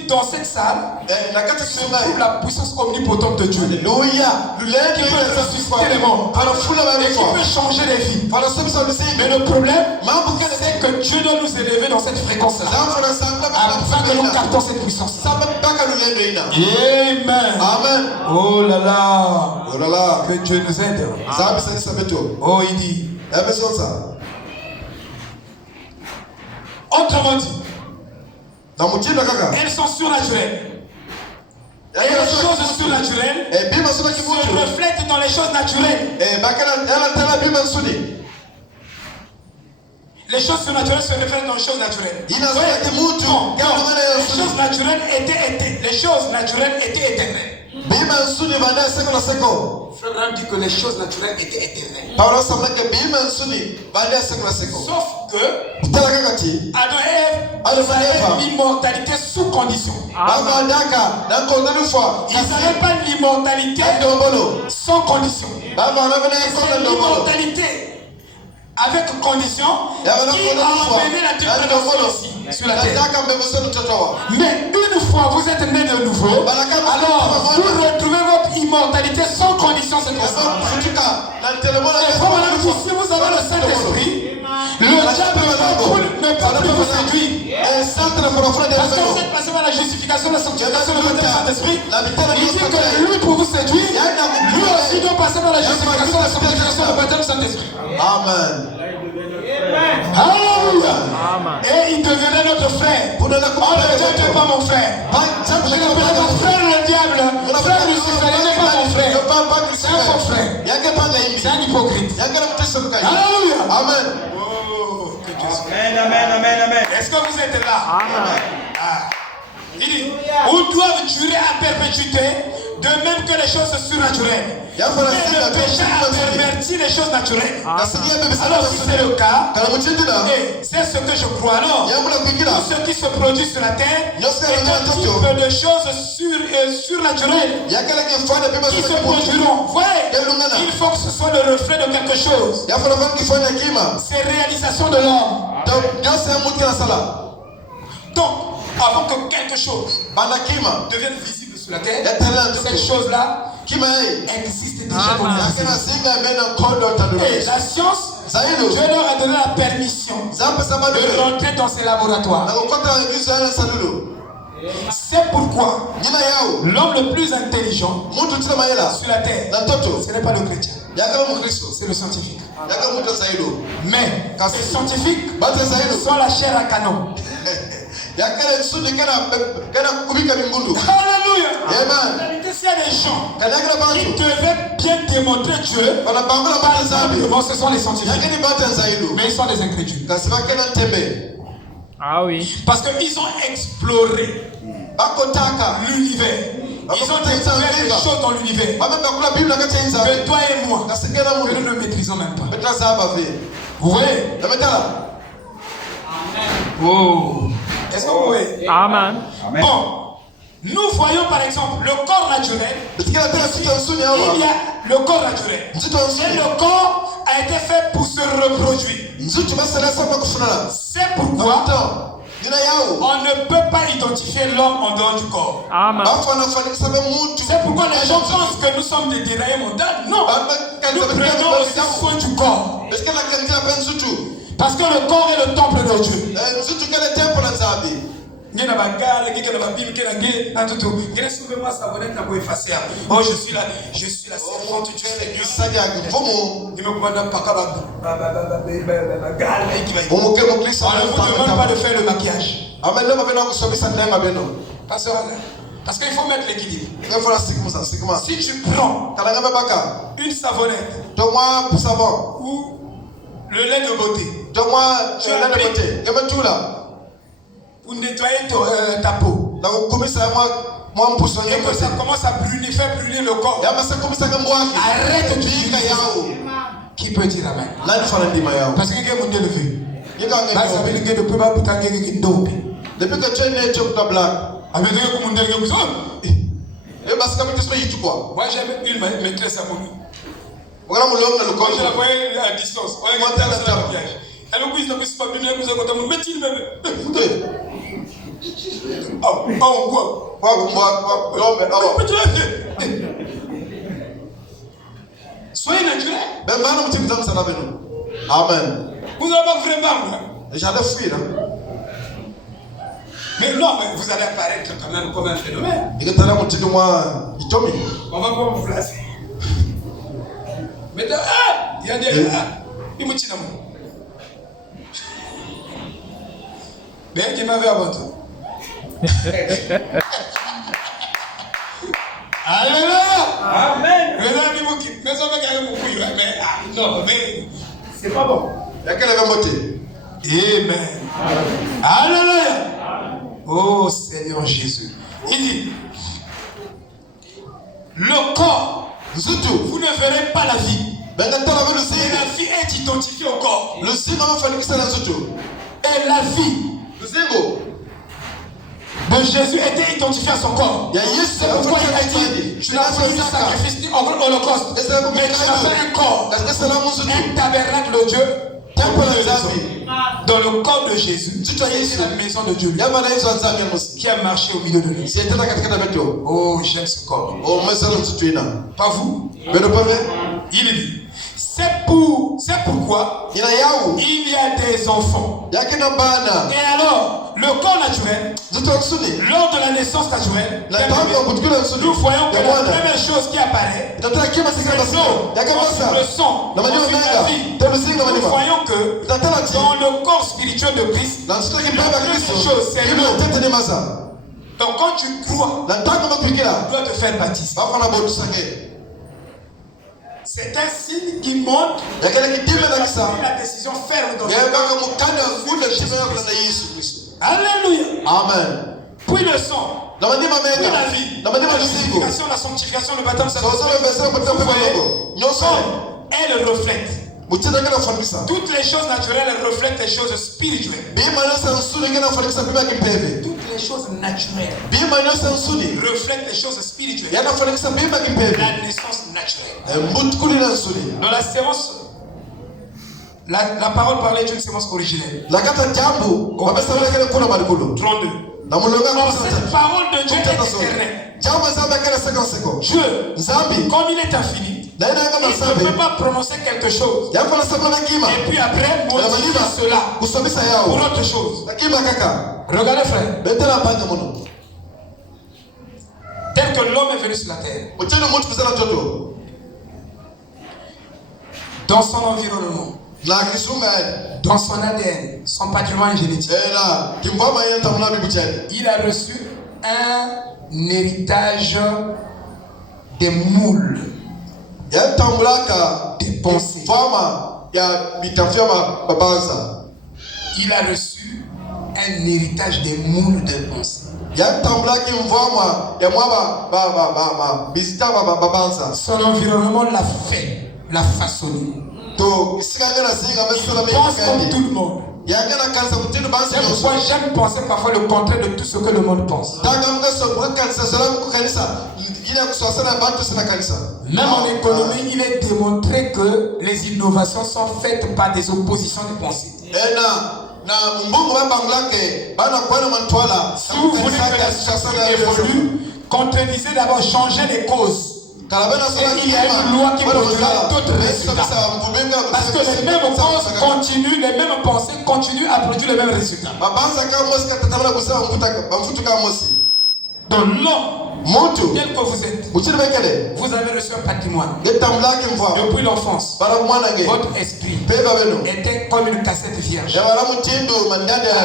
Dans cette salle, se trouve la puissance omnipotente de Dieu qui peut ressusciter les morts et qui peut changer les vies. Mais le problème, c'est que Dieu doit nous élever dans cette fréquence-là afin que nous captons cette puissance. Amen. Oh là là. Que Dieu nous aide. Oh, il dit. Autrement dit, elles sont surnaturelles. Et les choses surnaturelles se reflètent dans les choses naturelles. Les choses surnaturelles se reflètent dans les choses naturelles. Les choses naturelles étaient éternelles. Frère Ram dit que les choses naturelles étaient éternelles. Sauf que Adam et Ève avaient l'immortalité sous condition. Ils n'avaient pas l'immortalité sans condition. C'est l'immortalité avec condition qui a amené la dégradation ici sur la terre. Mais une fois vous êtes né de nouveau, alors vous retrouvez votre immortalité sans condition cette fois. Et si vous avez le Saint-Esprit, le diable ne peut plus vous séduire. Parce que vous êtes passé par la justification, la sanctification, le baptême du Saint-Esprit. Il dit que lui, pour vous séduire, lui aussi doit passer par la justification, la sanctification, le baptême du Saint-Esprit. Amen. Alléluia. Et il deviendrait notre frère. On ne devient pas mon frère. Je n'appelle pas frère le diable. Frère Lucifer, il n'est pas mon frère. C'est un faux frère. C'est un hypocrite. Alléluia. Amen. Oh, que Dieu soit. Amen. Est-ce que vous êtes là? Amen. Il dit, ou doivent durer à perpétuité, de même que les choses surnaturelles. Mais le péché a perverti les choses naturelles. Alors si c'est le cas, c'est ce que je crois, non? Tout ce qui se produit sur la terre est un type de choses surnaturelles qui se produiront. Voyez, il faut que ce soit le reflet de quelque chose. C'est réalisation de l'homme. Donc, avant que quelque chose devienne visible sur la terre, cette chose-là existe déjà dans la Et la science, Dieu leur a donné la permission de rentrer dans ces laboratoires. C'est pourquoi l'homme le plus intelligent sur la terre, ce n'est pas le chrétien, c'est le scientifique. Mais ces scientifiques sont la chair à canon. Alléluia. En réalité, s'il y a des gens qui devaient bien démontrer Dieu, ce sont les scientifiques. Mais ils sont des incrédules. Ah oui. Parce qu'ils ont exploré l'univers. Ils ont découvert des choses dans l'univers que toi et moi, que nous ne maîtrisons même pas. Vous voyez? Oh. Est-ce que vous voyez? Amen. Bon. Nous voyons par exemple le corps naturel. Il y a le corps naturel. Et le corps a été fait pour se reproduire. C'est pourquoi on ne peut pas identifier l'homme en dehors du corps. Amen. C'est pourquoi les gens pensent que nous sommes des déraillés mondains. Non. Nous prenons aussi soin du corps. Parce que le corps est le temple de Dieu. Oh, je suis la servante du Seigneur. On ne vous demande pas de faire le maquillage. Parce qu'il faut mettre l'équilibre. Si tu prends une savonnette ou le lait de beauté, pour nettoyer ta peau, et que ça commence à brûler, faire brûler le corps, arrête de dire qui peut dire amen. Parce que quelqu'un m'a élevé. Depuis que tu es né, tu es blague. Moi j'avais une maîtresse à mon. Quand je la voyais à distance, elle me dit que c'est pas bien, elle me dit soyez naturel. Amen. Vous n'avez pas vraiment. J'allais fuir. Mais non, mais vous allez apparaître quand même comme un phénomène. On va pas vous placer. Mais il y a des il me dit non. Mais qui m'avait avant toi. Alléluia. Amen. Mais ça va gagner mon couille. Mais non, mais c'est pas bon. Il y a quelle beauté. Amen. Alléluia. Oh Seigneur Jésus. Il dit, le corps, vous ne verrez pas la vie. Et la vie est identifiée au corps. Et la vie de Jésus était identifiée à son corps. C'est pourquoi il a dit, tu n'as pas fait un sacrifice ni holocauste, mais tu as fait un corps, un tabernacle de Dieu. Dans le corps de Jésus, c'est la maison de Dieu qui a marché au milieu de nous. Oh, j'aime ce corps. Pas vous. Il dit, c'est pourquoi il y a des enfants. Et alors, le corps naturel, lors de la naissance naturelle, nous voyons que la première chose qui apparaît, c'est l'eau, le sang, la vie. Nous voyons que dans le corps spirituel de Christ, la première chose, c'est l'eau. Donc quand tu crois, tu dois te faire baptiser. C'est un signe qui montre que tu as pris la décision ferme dans Alléluia. Amen. Puis le sang, puis la vie, la sanctification, le baptême, elle reflète. Toutes les choses naturelles, elles reflètent les choses spirituelles. Toutes les choses naturelles reflètent les choses spirituelles. La naissance naturelle. Dans la séance, la parole parlait d'une séance originelle. 32. Donc cette parole de Dieu est éternelle. Dieu, comme il est infini, il ne peut pas prononcer quelque chose et puis après modifier cela pour autre chose. Regardez frère, tel que l'homme est venu sur la terre, dans son environnement, dans son ADN, son patrimoine génétique, il a reçu un héritage des moules, des pensées. Il a reçu un héritage des moules de pensées. Son environnement l'a fait, l'a façonné. Il pense comme tout le monde. C'est pourquoi j'aime penser parfois le contraire de tout ce que le monde pense. Même en économie, il est démontré que les innovations sont faites par des oppositions de pensée. Si vous voulez que la situation évolue, contredisez d'abord, changez les causes. Et il y a une loi qui produira d'autres résultats. Parce que les mêmes causes continuent, les mêmes pensées continuent à produire les mêmes résultats. Donc l'homme, tel que vous êtes, vous avez reçu un patrimoine. Depuis l'enfance, votre esprit était comme une cassette vierge.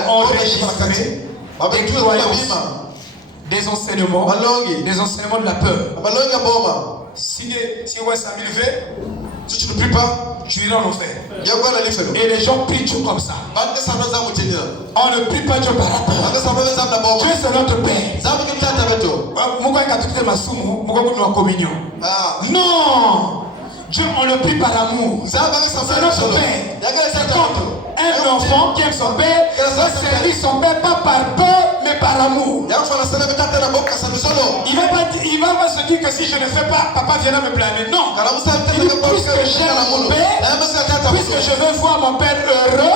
Enregistré des croyances, des enseignements de la peur. Si ouais, ça me fait, si tu ne pries pas, tu iras en enfer. Et les gens prient Dieu comme ça. On ne prie pas Dieu par rapport. Dieu c'est notre Père. Non, Dieu on le prie par amour. C'est notre Père. C'est contre un enfant qui aime son père, va servir son père pas par peur mais par amour. Il va pas se dire que si je ne fais pas, papa viendra me blâmer. Non. Puisque j'aime mon père, puisque je veux voir mon père heureux,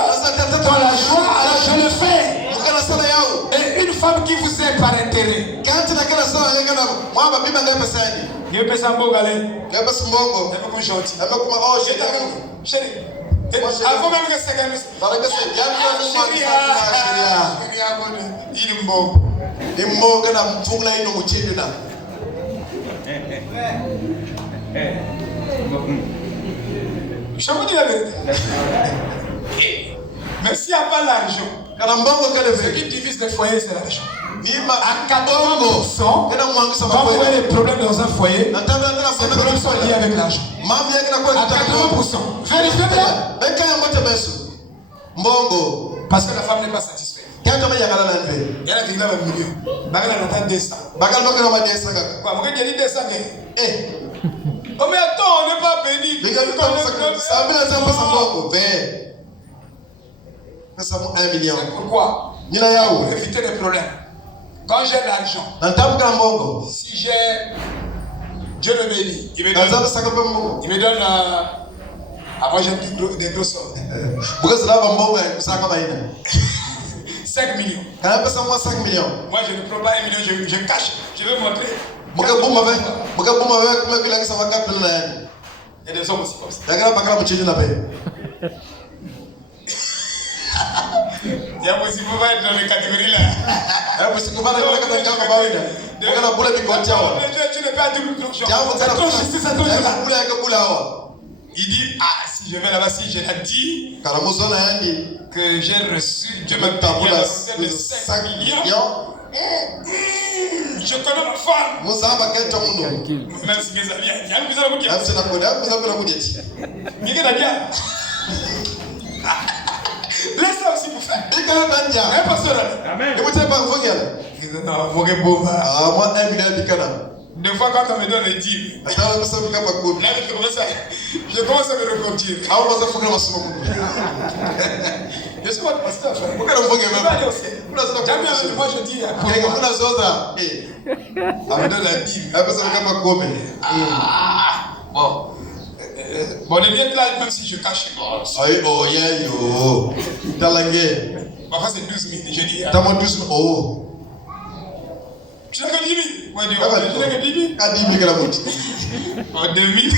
dans la joie, alors je le fais. Et une femme qui vous aime par intérêt. Avant même que ça gagne. Je vous dis la vérité. Mais s'il n'y a pas l'argent, ce qui divise les foyers, c'est l'argent. À 80%, quand vous avez des problèmes dans un foyer, ces problèmes sont liés avec l'argent. À 80%. Vérifiez bien. Parce que la femme n'est pas satisfaite. Il y a un qui a un million. Il a 200. Quoi, vous avez dit 200? Oh mais attends, on n'est pas béni. $1 million. Pourquoi? Pour éviter des problèmes. Quand j'ai l'argent, si j'ai Dieu le bénit, il me donne moi j'ai des gros sommes. 5 millions. Moi je ne prends pas 1 million, je cache, je vais montrer. Il y a des hommes aussi comme ça. Il y a aussi pour être dans les catégories là. Tu ne peux pas dire il dit, si je vais là-bas, si je l'ai dit que j'ai reçu, Dieu m'a payé de 5 millions. Je connais ma femme. Même si mes amis, il y a un cousin qui a dit. Laisse ça aussi pour faire. Amen. Des fois, quand on me donne les dîmes, là, je commence à me repentir. Je suis votre pasteur, frère. Moi, je dis on me donne la dîme. Bon, les billets là, même si je cache, parfois c'est 12 000. Je dis, tu n'as que 10 000. Moi, je dis, tu n'as que 10 000. En 2000.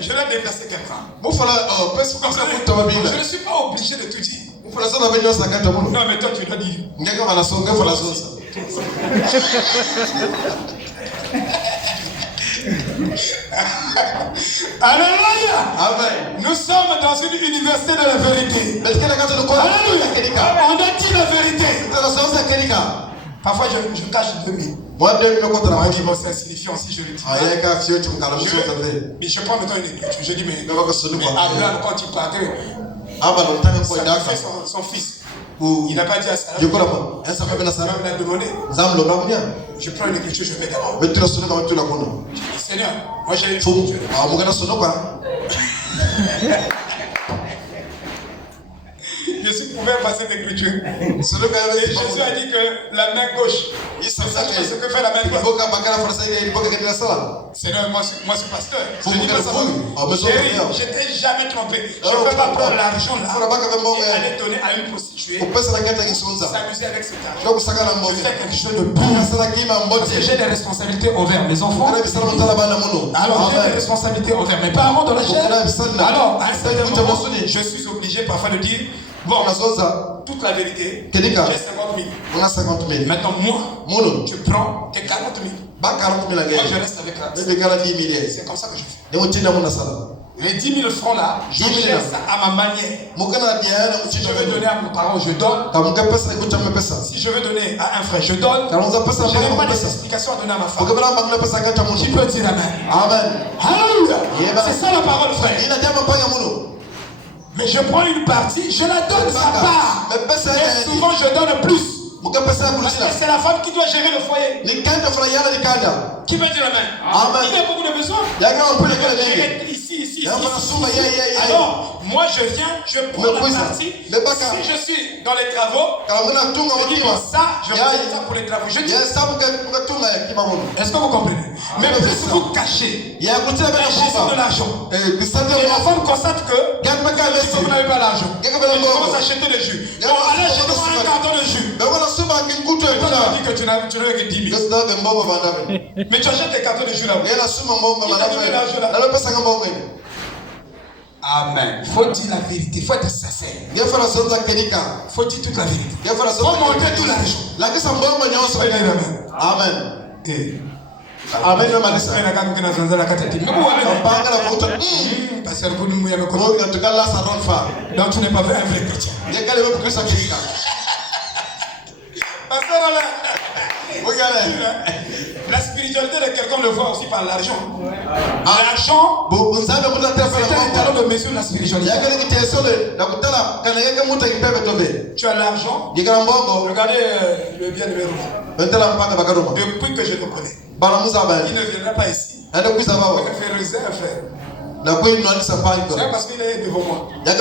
Je vais déplacer quelqu'un. Je ne suis pas obligé de tout dire. Non, mais toi, tu dois dire. Alléluia. Nous sommes dans une université de la vérité. Alléluia. On a dit la vérité. Parfois je cache 2000. Moi, c'est insignifiant si je le dis. Mais je prends maintenant une écriture. Je dis, mais Abraham, quand il partait, son fils. Il n'a pas dit à Sarah. Il m'a demandé. Je prends une écriture, je mets d'abord. Seigneur, moi j'ai une écriture. Je suis couvert par cette écriture. Et Jésus a dit que la main gauche, c'est ça ce que fait la main gauche. Seigneur, moi je suis pasteur. Je dis pas ça. Je t'ai jamais trompé. Je ne peux pas prendre l'argent là et aller donner à une prostituée. S'amuser avec cet argent. Je fais quelque chose de bon. Parce que j'ai des responsabilités envers mes enfants. Alors j'ai des responsabilités envers mes parents dans la chair. Alors à un certain moment, je suis obligé parfois de dire, bon, toute la vérité, j'ai 50 000. Maintenant, moi, tu prends tes 40 000. Moi, je reste avec la. C'est comme ça que je fais. Les 10 000 francs là, je gère ça à ma manière. Si je veux donner à mon parent, je donne. Si je veux donner à un frère, je donne. Je n'ai pas d'explication à donner à ma femme. Qui peut dire amen? Amen. Alléluia. C'est ça la parole, frère. Mais je prends une partie, je la donne sa part. Et souvent je donne plus. Parce que c'est la femme qui doit gérer le foyer. Qui peut dire amen? Il y a beaucoup de besoins. Ici. Alors, moi je viens, je prends la partie. Si je suis dans les travaux, je dis bon, ça, je fais ça pour les travaux. Je dis, est-ce que vous comprenez? Mais plus vous cachez la gestion de l'argent. Et la femme constate que vous n'avez pas l'argent. Elle commence à acheter des jus. Bon, allez acheter un carton de jus. Tu dis que tu n'as que 10 000. Mais tu achètes des cartons de jus là-haut. Il t'a donné l'argent là. Amen. Faut dire la vérité, faut être sincère. Faut dire toute la vérité. Faut monter tout l'argent. Amen. Amen. Donc tu n'es pas un vrai chrétien. La spiritualité de quelqu'un le voit aussi par l'argent. L'argent, c'est un talent de mesure de la spiritualité. Tu as l'argent. Regardez le bien-aimé. Depuis que je le connais, il ne viendra pas ici. Il me fait réserve, frère. C'est parce qu'il est devant moi. Il ne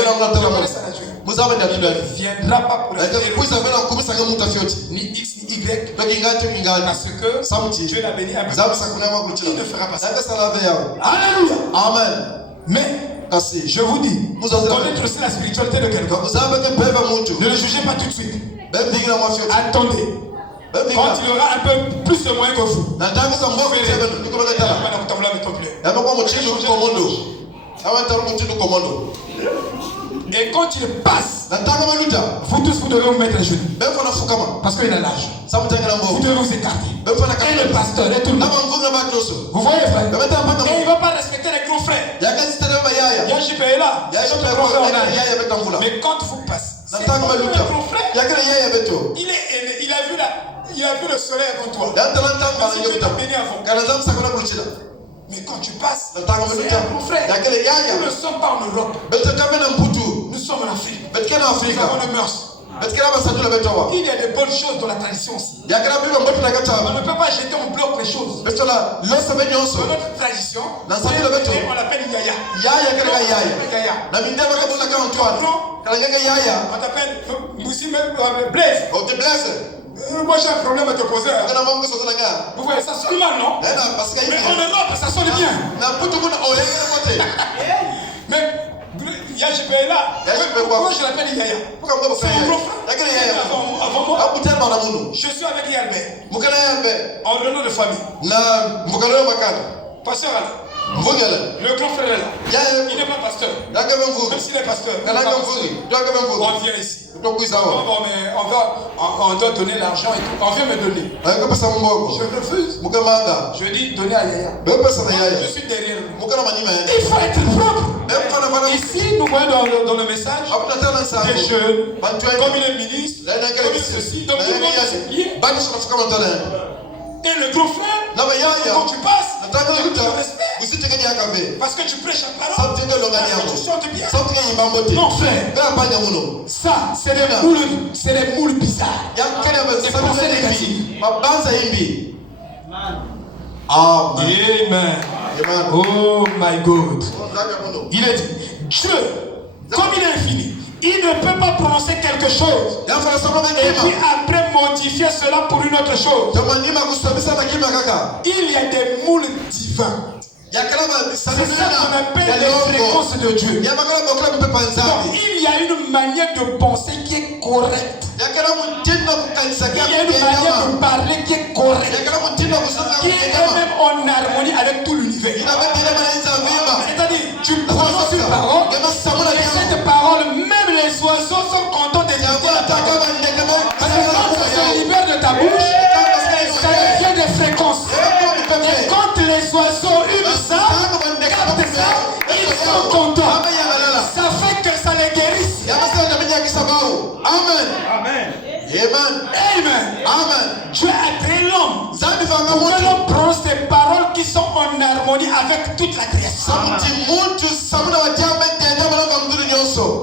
viendra pas pour le faire. Ni X ni Y. Parce que Dieu l'a béni avec. Il ne fera pas ça. Alléluia. Amen. Mais je vous dis, connaître aussi la spiritualité de quelqu'un. Ne le jugez pas tout de suite. Attendez. Quand il aura un peu plus de moyens que vous, et quand il passe, vous tous vous devez vous mettre à genoux. Parce qu'il a l'âge. Vous devez vous écarter. Et le pasteur, et tout le monde. Vous voyez, frère? Et il ne va pas respecter les gros frères. Yajip est là. Mais quand vous passez, c'est comme le gros frère. Il a vu le soleil avant toi. Si Dieu t'a béni avant. Mais quand tu passes, c'est un gros frère. Nous ne sommes pas en Europe. Nous sommes en Afrique. Nous avons des mœurs. Il y a des bonnes choses dans la tradition aussi. On ne peut pas jeter en bloc les choses. Dans notre tradition, on l'appelle Yaya. On t'appelle Moussi Blaise. Moi j'ai un problème à te poser. Vous voyez, ça sonne mal, non? Mais en Europe, ça sonne bien. Mais Yajip est là. Pourquoi je l'appelle Yaya? C'est mon gros frère. Avant moi, je suis avec Yalbert. En renom de famille. Pasteur là. Le grand frère est là. Il n'est pas pasteur. Même s'il est pasteur. On vient ici. On doit donner l'argent et tout. On vient me donner. Je refuse. Je dis donner à Yaya. Je suis derrière lui. Il faut être propre. Ici, nous voyons dans le message des jeunes, comme il est ministre, comme il est ceci. Donc nous devons se plier. Et le grand frère, quand tu passes, tu le respectes. Parce que tu prêches la parole. Parce que tu chantes bien. Non, frère. Ça, c'est des moules bizarres. Des pensées négatives. Amen. Oh my God. Il a dit, Dieu, comme il est infini, il ne peut pas prononcer quelque chose et puis après modifier cela pour une autre chose. Il y a des moules divins. C'est ça qu'on appelle les fréquences de Dieu. Donc, il y a une manière de penser qui est correcte. Il y a une manière de parler qui est correcte, qui est même en harmonie avec tout l'univers. C'est-à-dire, tu prononces une parole, et cette parole, même les oiseaux sont contents de l'écouter. Parce que quand ça se libère de ta bouche, ça devient des fréquences. Et quand les oiseaux hument ça, captent ça, ils sont contents. Ça fait que ça les guérisse. Amen. Amen. Amen. Amen. Dieu a créé l'homme pour que l'homme prononce des paroles qui sont en harmonie avec toute la création.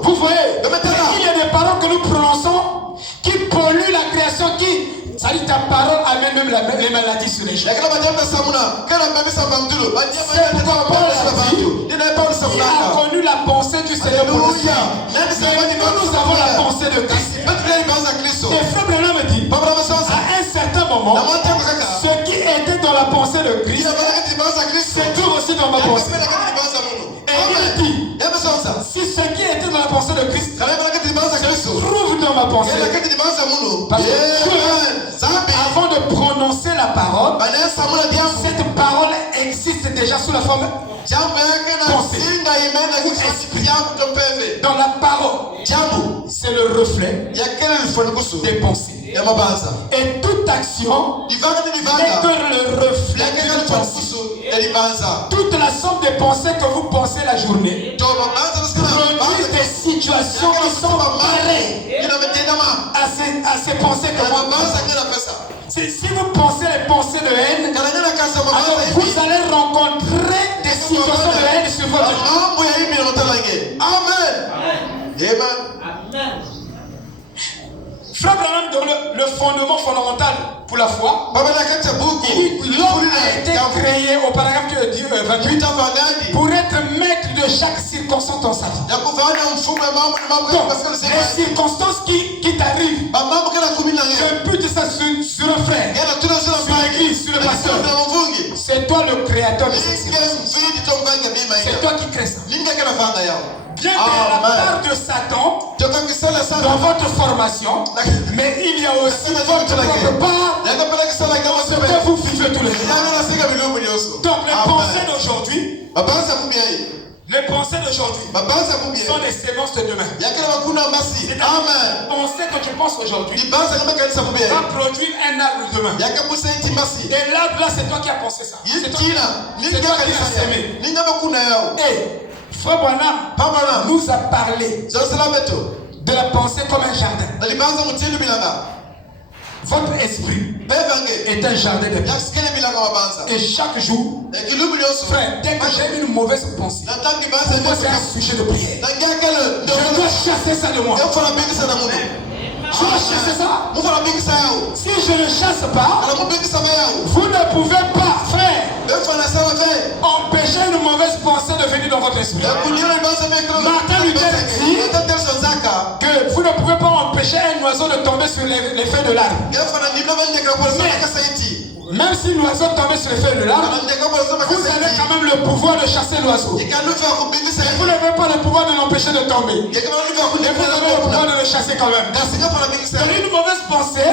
Vous voyez, il y a des paroles que nous prononçons qui polluent la création, ça dit ta parole amène même les maladies sur les gens. C'est pourquoi Paul a dit, il a connu la pensée du Seigneur pour nous. Nous avons la pensée de Christ. Et Frère Branham me dit, à un certain moment, ce qui était dans la pensée de Christ, c'est toujours aussi dans ma pensée. Et il a dit, si ce qui était dans la pensée de Christ se trouve dans ma pensée, parce que avant de prononcer la parole, cette parole existe déjà sous la forme pensée. Dans la parole, c'est le reflet des pensées. Et toute action n'est que le reflet d'une pensée. Toute la somme des pensées que vous pensez la journée produisent des situations qui sont pareilles à ces pensées que moi pense. Si vous pensez les pensées de haine, alors vous allez rencontrer des situations de haine sur votre vie. Amen. Amen. Frère Branham, dans le fondement fondamental pour la foi, l'homme a été créé au paragraphe 28 pour être maître de chaque circonstance dans sa vie. Donc, les circonstances qui t'arrivent, que but ça sur un frère, sur l'église, sur le pasteur, c'est toi le créateur de ces circonstances. C'est toi qui crée ça. Bien qu'il y ait la part de Satan dans votre formation, mais il y a aussi votre propre part dans ce que vous vivez tous les jours. Donc les pensées d'aujourd'hui, sont des sémences de demain. Les pensées que tu penses aujourd'hui va produire un arbre demain. Et l'arbre là, c'est toi qui as pensé ça. C'est toi qui l'as semé. Et Frère Branham nous a parlé de la pensée comme un jardin. Votre esprit est un jardin de pierre. Et chaque jour, frère, dès que j'ai une mauvaise pensée, pour moi c'est un sujet de prière. Je dois chasser ça de moi. Je dois chasser ça. Si je ne chasse pas, vous ne pouvez pas, frère, empêcher une mauvaise pensée de venir dans votre esprit. Martin Luther dit que vous ne pouvez pas empêcher un oiseau de tomber sur les feuilles de l'arbre. Même si l'oiseau tombait sur les feuilles de l'arbre, vous avez quand même le pouvoir de chasser l'oiseau. Et vous n'avez pas le pouvoir de l'empêcher de tomber. Et vous avez le pouvoir de le chasser quand même. C'est une mauvaise pensée.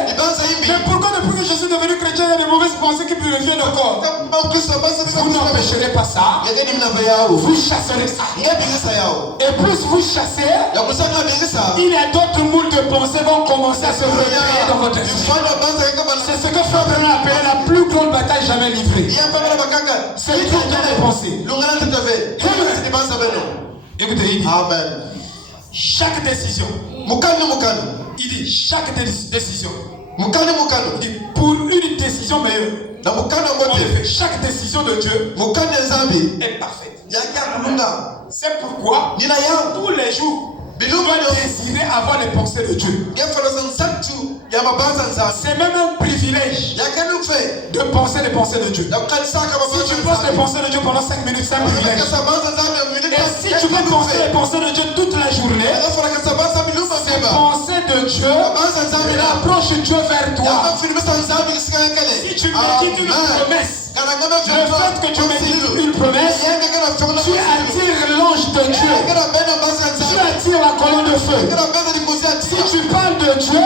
Mais pourquoi depuis que je suis devenu chrétien, il y a des mauvaises pensées qui me reviennent encore? Vous n'empêcherez pas ça. Vous chasserez ça. Et plus vous chassez, il y a d'autres moules de pensées qui vont commencer à se recréer dans votre esprit. C'est ce que Frère Branham appelle la plus grande bataille jamais livrée. C'est le tour des pensées. Écoutez, il dit, chaque décision, il dit chaque décision, il dit, pour une décision décision meilleure. On le fait. Chaque décision de Dieu est parfaite. C'est pourquoi tous les jours, tu dois désirer avoir les pensées de Dieu. C'est même un privilège de penser les pensées de Dieu. Si tu penses les pensées de Dieu pendant 5 minutes, c'est un privilège. Et si tu peux penser les pensées de Dieu toute la journée, ces pensées de Dieu rapprochent Dieu vers toi. Si tu médites une promesse, le fait que tu médites une promesse, tu attires l'ange de Dieu. Tu attires la colonne de feu. Si tu parles de Dieu,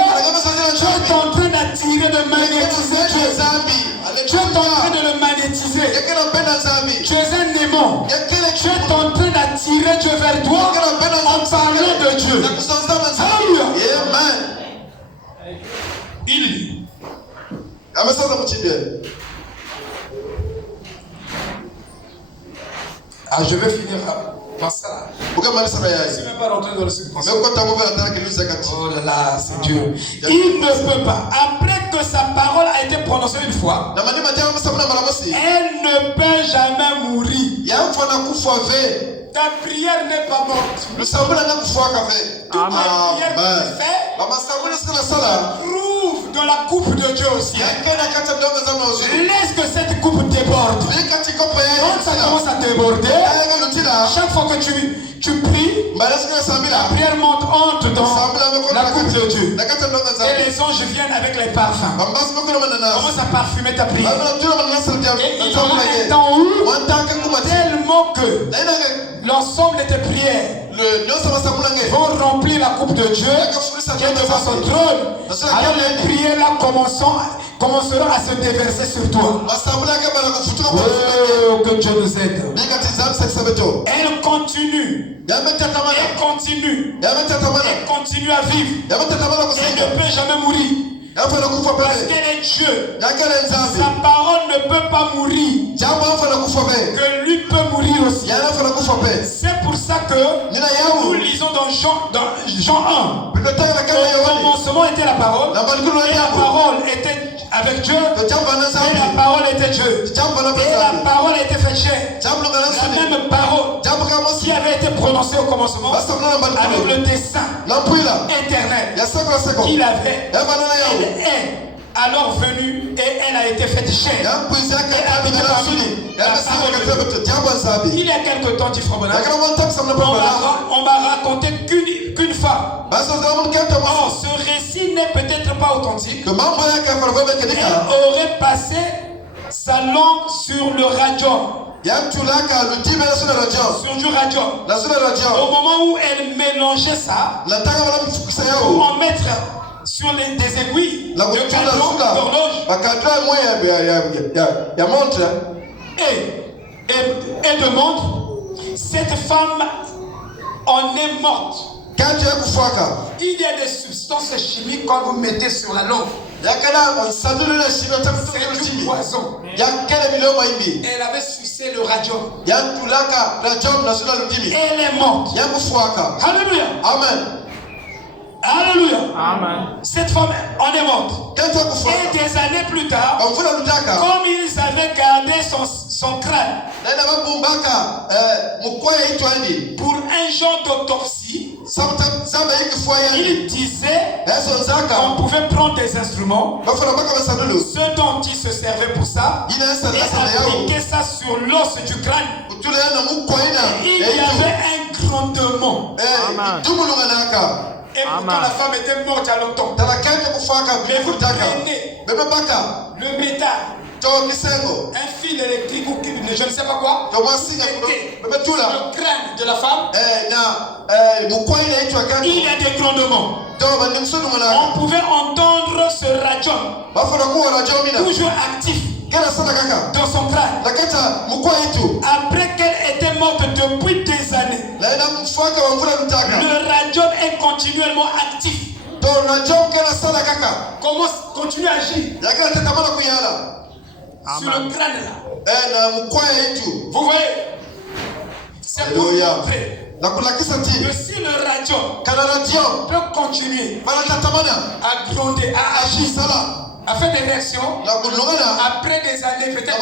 tu es en train d'attirer, de magnétiser Dieu. Tu es en train de le magnétiser. Tu es un aimant. Tu es en train d'attirer Dieu vers toi en parlant de Dieu. Alléluia. Il lit. Ah, je vais finir par ça. Je ne suis même pas rentré dans le subconscient. Oh là là, c'est Dieu. Il ne peut pas. Après que sa parole a été prononcée une fois, elle ne peut jamais mourir. Ta prière n'est pas morte. Toute la prière que tu fais prouve de la coupe de Dieu aussi. Laisse que cette coupe déborde. Quand ça commence à déborder, chaque fois que tu pries, la prière entre dans la coupe de Dieu. Et les anges viennent avec les parfums. Commence à parfumer ta prière. Et il y aura un temps où, tellement que l'ensemble de tes prières vont remplir la coupe de Dieu qui est devant son trône. Alors les prières là commenceront à se déverser sur toi. Oh, que Dieu nous aide. Elle continue. Elle continue à vivre. Elle ne peut jamais mourir. Parce qu'elle est Dieu. Sa parole ne peut pas mourir. Que lui peut mourir aussi. C'est pour ça que nous lisons dans Jean 1. Au commencement était la parole. Et la parole était avec Dieu. Et la parole était Dieu. Et la parole était faite chair. La même parole qui avait été prononcée au commencement avec le dessein éternel qu'il avait. Elle est alors venue et elle a été faite chair. Et habitée parmi nous. Il y a quelque temps, dit Frère Branham, on m'a raconté qu'une femme. Or, ce récit n'est peut-être pas authentique. Elle aurait passé sa langue sur le radium. Sur du radium. Au moment où elle mélangeait ça, pour en mettre sur des aiguilles de cadeau, d'horloge. Et de montre, cette femme en est morte. Il y a des substances chimiques quand vous mettez sur la langue. C'est du poison. Elle avait sucé le radium. Elle est morte. Alléluia. Amen. Alléluia. Amen. Cette femme en est morte. Et des années plus tard, comme ils avaient gardé son crâne pour un genre d'autopsie, il disait qu'on pouvait prendre des instruments, ce dont il se servait pour ça, et appliquer ça sur l'os du crâne. Il y avait un grondement. Et pourtant la femme était morte à longtemps. Mais vous prenez le métal, un fil électrique ou je ne sais pas quoi, était le crâne de la femme. Il y a des grondements. On pouvait entendre ce radium toujours actif dans son crâne. Après qu'elle était morte depuis des années, le radium est continuellement actif. Comment continue à agir sur le crâne là. Vous voyez, c'est pour montrer que si le radium peut continuer à gronder, à agir, a fait des réactions après des années, peut-être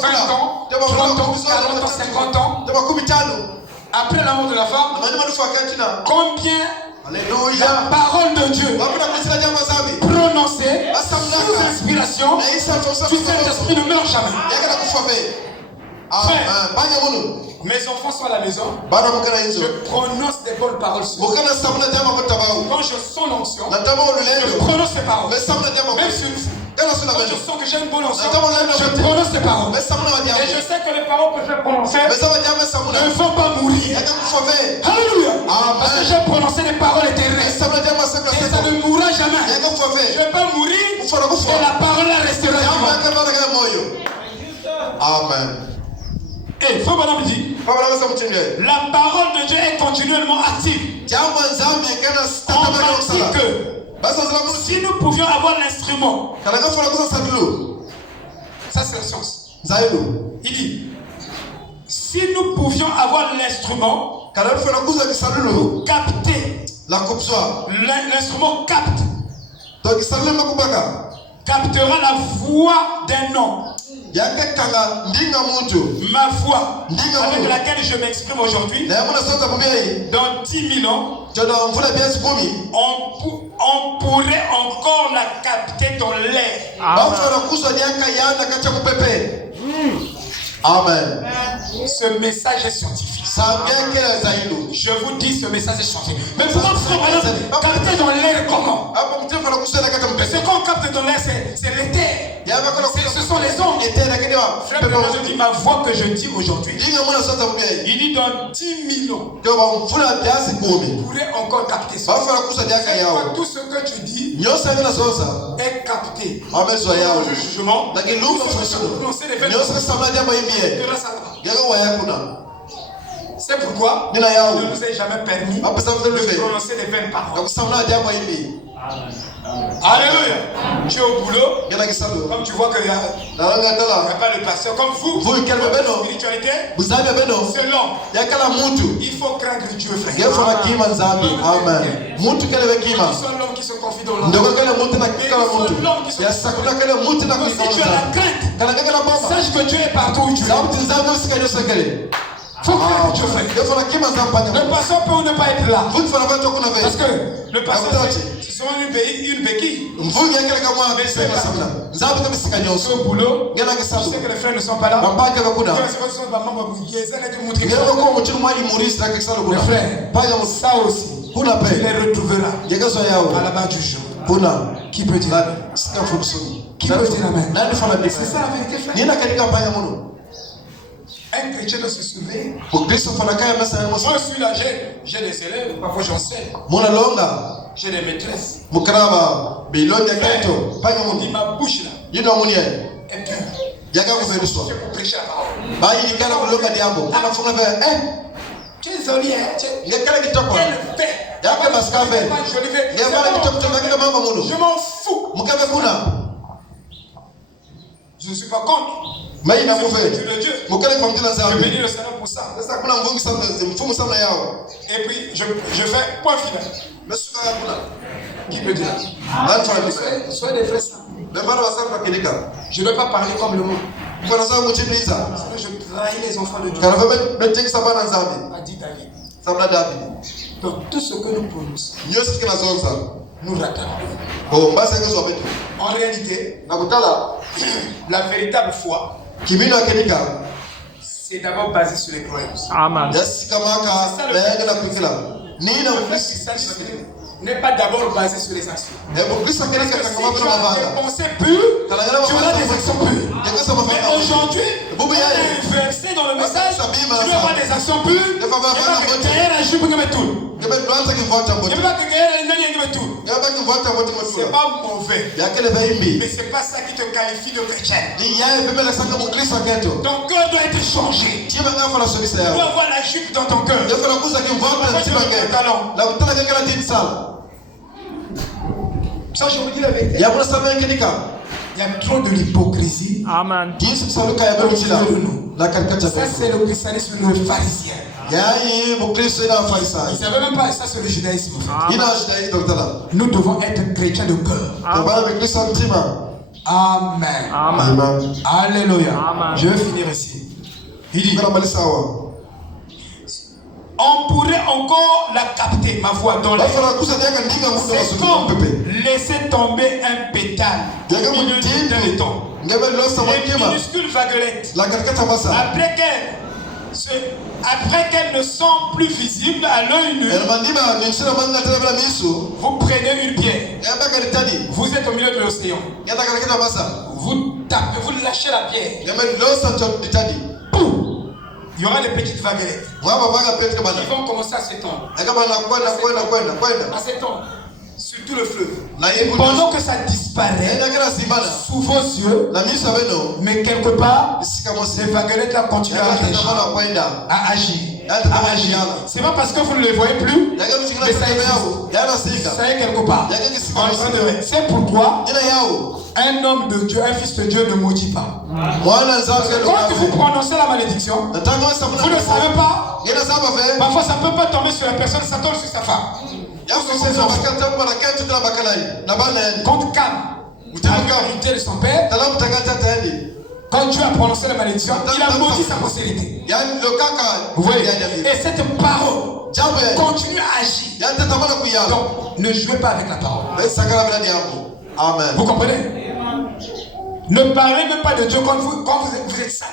20 ans, 30 ans, 40 ans, 50 ans, après la mort de la femme. Combien la parole de Dieu prononcée sous inspiration du Saint-Esprit ne meurt jamais. Frère, mes enfants sont à la maison. Je prononce des bonnes paroles sur eux. Quand je sens l'onction, je prononce ces paroles. Même sur une quand je sens que j'ai une bonne onction, je prononce ces paroles. Et je sais que les paroles que je vais prononcer ne vont pas mourir. Alléluia. Parce que j'ai prononcé des paroles éternelles. Et ça ne mourra jamais. Je ne vais pas mourir et la parole restera vivante. Amen. Et faut madame dit, la parole de Dieu est continuellement active. On m'a dit que si nous pouvions avoir l'instrument, ça c'est la science. Il dit, si nous pouvions avoir l'instrument pour capter, l'instrument captera la voix d'un homme. Ma voix avec laquelle je m'exprime aujourd'hui, dans 10 000 ans, on pourrait encore la capter dans l'air. Amen. Ce message est scientifique. Je vous dis, ce message est scientifique. Mais pourquoi capter dans l'air comment? Ce qu'on capte dans l'air, c'est l'éther. Ce sont les ondes. Frère, je dis ma voix que je dis aujourd'hui. Il dit dans 10 000 ans, on pourrait encore capter ça. Tout ce que tu dis est capté. Justement, c'est pourquoi il ne nous est jamais permis de prononcer les vaines paroles. Alléluia. Tu es au boulot, comme tu vois qu'il n'y a pas de pasteur comme vous. La spiritualité, c'est l'homme. Il faut craindre Dieu, frère. Amen. Ils sont l'homme qui se confie dans l'homme. Si tu as la crainte, sache que Dieu est partout où tu es. Faut craindre Dieu, frère. Le pasteur peut ou ne pas être là. Parce que le pasteur, c'est souvent une béquille. Au boulot, tu sais que les frères ne sont pas là. Les frères, ça aussi, tu les retrouveras à la base du jour. Qui peut dire amen? Qui peut dire amen? C'est ça la vérité, frère. Un chrétien doit se soulever. Moi je suis là, j'ai des élèves, parfois j'enseigne. J'ai des maîtresses. Il ma bouche là. Et puis, c'est pour prêcher la parole. Tu es joli, hein? Je m'en fous. Je ne suis pas contre. Mais il a mauvais. Je bénis le Seigneur pour ça. Et puis, je fais point final. Qui peut dire? Soyez des frères saints. Je ne vais pas parler comme le monde. Je trahis les enfants de Dieu. A dit David. Donc, tout ce que nous prononçons, nous rattrapons. En réalité, la véritable foi, c'est d'abord basé sur les croyances. Amen. N'est pas d'abord basé sur les actions. Parce que si tu as des pensées pures, tu auras des actions pures. Mais aujourd'hui, on est versé dans le message, tu dois avoir des actions pures. Il n'y a pas que derrière la jupe, tout. Il n'y a pas que derrière la tout. C'est pas mauvais. Mais c'est pas ça qui te qualifie de chrétien. Ton cœur doit être changé. Tu dois avoir la jupe dans ton cœur. Ça, je vous dis la vérité. Il y a trop de l'hypocrisie. Amen. Ça, c'est le christianisme pharisien. Ils ne savaient même pas ça, c'est le judaïsme. Nous devons être chrétiens de cœur. Amen. Amen. Alléluia. Amen. Je vais finir ici. Il dit, Ngala malisa wa. on pourrait encore la capter, ma voix dans l'air. Bafala kusa nyaka ndinga muda C'est wasuku comme pepe. laisser tomber un pétale au Yaga milieu mutindi. d'un béton. Ngebe losa Les wakima. minuscules vaguelettes, La katikata masa. après qu'elles ne sont plus visibles à l'œil nu, Elmandima nishira manga tena bila misu. vous prenez une pierre. Ngaba karitani. Vous êtes au milieu de l'océan. Ngata katikata masa. Vous tapez, vous lâchez la pierre. Ngebe losa ntitani. Boum! Il y aura des petites vaguelettes. Mwaba vaga petre bana. Ils vont commencer à s'étendre. Ngaba na kwenda. À s'étendre. Sur tout le fleuve. Na yibu. Pendant que ça disparaît Ngakala simana. sous vos yeux, Na misu abeno. mais quelque part, Sika ces mosi. vaguelettes là continuent à agir. À agir. C'est pas parce que vous ne les voyez plus, mais ça existe. Ça est quelque part. C'est pourquoi un homme de Dieu, un fils de Dieu ne maudit pas. Quand vous prononcez la malédiction, vous ne savez pas. Parfois ça ne peut pas tomber sur la personne, ça tombe sur sa femme. Contre Cam, l'autorité de son père, quand Dieu a prononcé la malédiction, il a maudit sa postérité. Vous voyez? Et cette parole continue à agir. Donc, ne jouez pas avec la parole. Amen. Vous comprenez? Ne parlez même pas de Dieu quand vous êtes sale.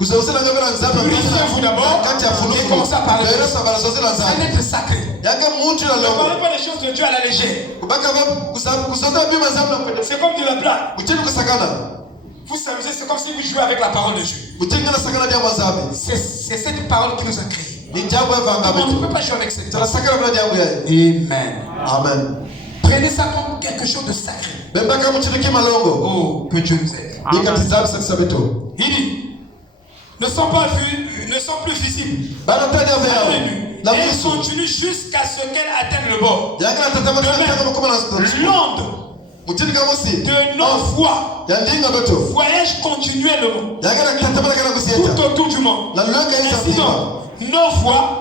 Purifiez-vous d'abord et commencez à parler. C'est un être sacré. Ne parlez pas des choses de Dieu à la légère. C'est comme de la blague. Vous s'amusez, c'est comme si vous jouez avec la parole de Dieu. C'est cette parole qui nous a créés. On ne peut pas jouer avec cette parole. Amen. Amen. Prenez ça comme quelque chose de sacré. Oh, que Dieu nous aide. Il dit, ne sont plus visibles. Et ils continuent jusqu'à ce qu'elles atteignent le bord. L'onde de nos voix voyage continuellement tout autour du monde. Ainsi donc, nos voix,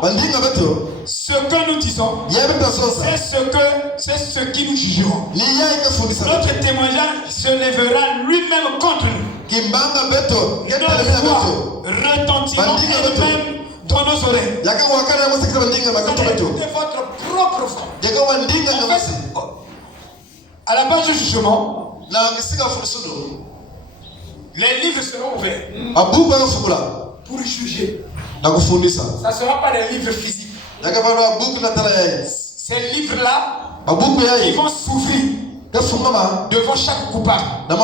ce que nous disons, c'est ce qui nous jugeront. Notre témoignage se lèvera lui-même contre nous. Nos voix retentiront elles-mêmes dans nos oreilles. Écoutez votre propre voix. À la base du jugement, les livres seront ouverts pour juger. Ça ne sera pas des livres physiques. Ces livres-là, ils vont s'ouvrir devant chaque coupable. Ça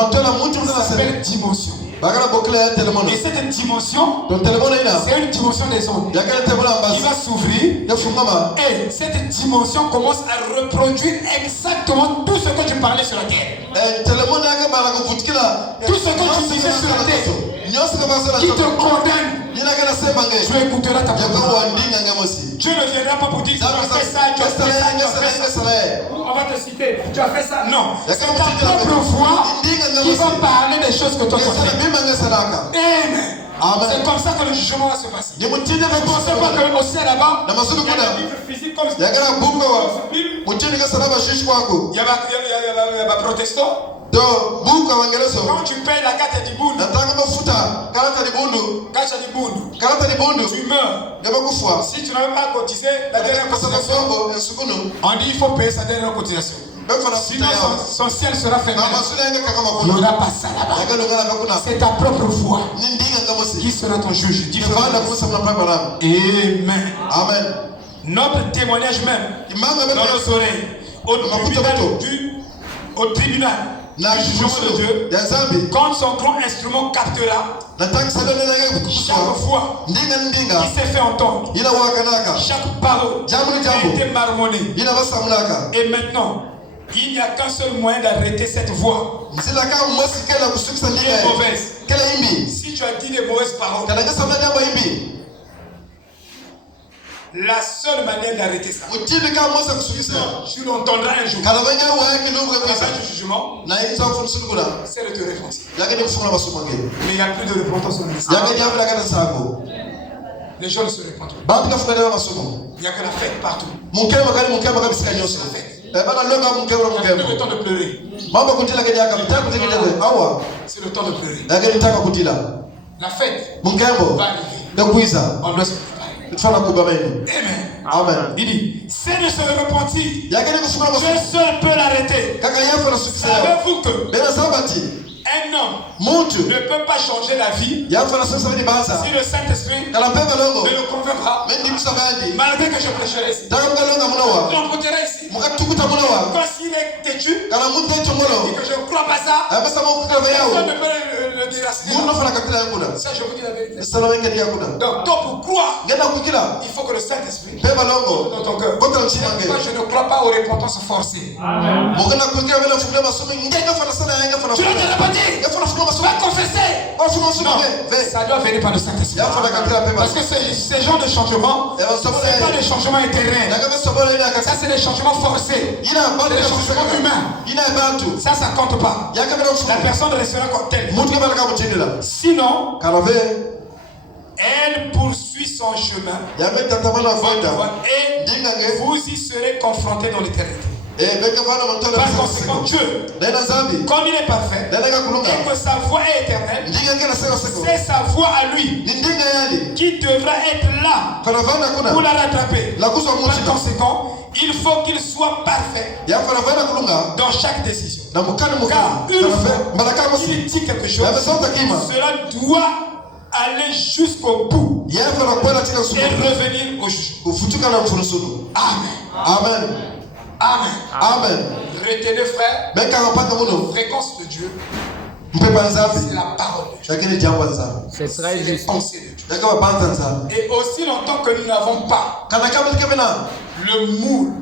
s'appelle dimension. Et cette dimension, c'est une dimension des ondes. Il va s'ouvrir et cette dimension commence à reproduire exactement tout ce que tu parlais sur la terre. Tout ce que tu disais sur la terre, qui te condamne, tu écouteras ta parole. Dieu ne viendra pas pour dire tu as fait ça, tu as fait ça, tu as fait ça. On va te citer, tu as fait ça. Non, c'est ta propre voix qui va parler des choses que toi tu as fait. Amen. C'est comme ça que le jugement va se passer. Ne pensez pas qu'au ciel là-bas, il y a des livres physiques comme ça. Il y a des protestants. Quand tu payes la carte du Bundu, tu meurs. Si tu n'avais pas cotisé la dernière cotisation, on dit il faut payer sa dernière cotisation. Sinon son ciel sera fermé. Il n'y aura pas ça là-bas. C'est ta propre foi qui sera ton juge. Amen. Notre témoignage même dans nos oreilles au tribunal du jugement de Dieu, quand son grand instrument captera chaque fois qui s'est fait entendre, chaque parole a été marmonnée. Et maintenant, il n'y a qu'un seul moyen d'arrêter cette voix qui est mauvaise. Si tu as dit des mauvaises paroles, la seule manière d'arrêter ça, tu l'entendras un jour. Avant du jugement, c'est de te repentir. Mais il n'y a plus de repentance en Israël. Les gens ne se repentent pas. Il n'y a que la fête partout. le temps de pleurer. C'est le temps de pleurer. La fête va arriver. On doit se préparer. Amen. Il dit, c'est de se repentir. Dieu seul peut l'arrêter. Savez-vous que un homme ne peut pas changer la vie si le Saint-Esprit ne le convainc pas. Malgré que je prêcherai ici, on prêcherait ici. Quand s'il est têtu, et que je ne crois pas ça, personne ne peut le déraciner. Ça, je vous dis la vérité. Donc, pour croire, il faut que le Saint-Esprit dans ton cœur. Moi, je ne crois pas aux repentances forcées. Tu ne te pas dit. Va confesser. Non, ça doit venir par le Saint-Esprit. Parce que ces genres de changements, ce n'est pas des changements éternels. Ça, c'est des changements forcés. C'est des changements humains. Ça compte pas. La personne restera comme telle. Sinon, elle poursuit son chemin. Et vous y serez confrontés dans l'éternité. Par conséquent, Dieu, comme il est parfait et que sa voix est éternelle, c'est sa voix à lui qui devra être là pour la rattraper. Par conséquent, il faut qu'il soit parfait dans chaque décision. Car une fois qu'il dit quelque chose, cela doit aller jusqu'au bout et revenir au jugement. Amen. Amen. Amen. Retenez, frère, la fréquence de Dieu, c'est la parole de Dieu. C'est très juste. Pensée de Dieu. Et aussi longtemps que nous n'avons pas le moule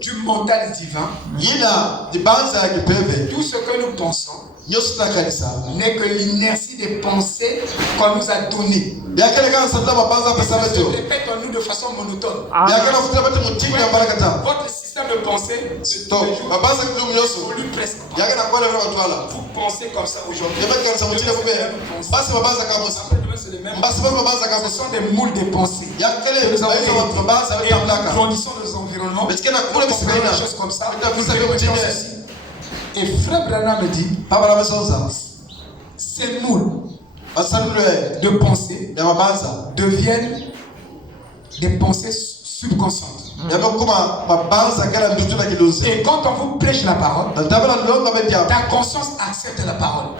du mental divin, tout ce que nous pensons n'est que l'inertie des pensées qu'on nous a données. Ça se répète en nous de façon monotone. Votre système de pensée évolue presque. Vous pensez comme ça aujourd'hui. Ce sont des moules de pensée. Nous grandissons dans nos environnements. Des choses comme ça. Et frère Branham me dit, ces moules de pensée deviennent des pensées subconscientes. Et quand on vous prêche la parole, ta conscience accepte la parole.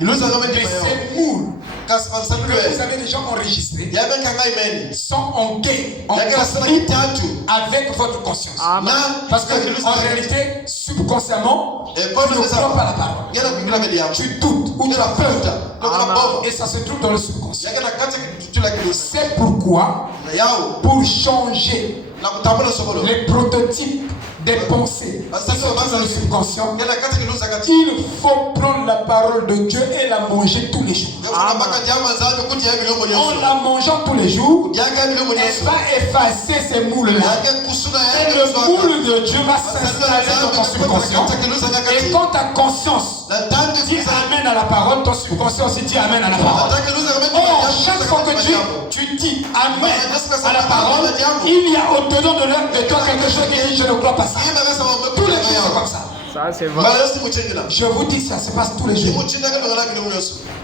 Et ces moules que vous avez déjà enregistrés sont en guet, en conflit avec votre conscience. Parce qu'en réalité, subconsciemment, tu ne crois pas la parole. Tu doutes ou tu as peur. Et ça se trouve dans le subconscient. C'est pourquoi, pour changer les prototypes des pensées qui sont dans le subconscient, il faut prendre la parole de Dieu et la manger tous les jours. En la mangeant tous les jours, elle va effacer ces moules-là. Et le moule de Dieu va s'installer dans ton subconscient. Et quand ta conscience dit Amen à la parole, ton subconscient aussi dit Amen à la parole. Or, chaque fois que tu dis Amen à la parole, il y a au-dedans de toi quelque chose qui dit je ne crois pas ça. Tous les jours c'est comme ça. Ça c'est vrai. Je vous dis ça se passe tous les jours.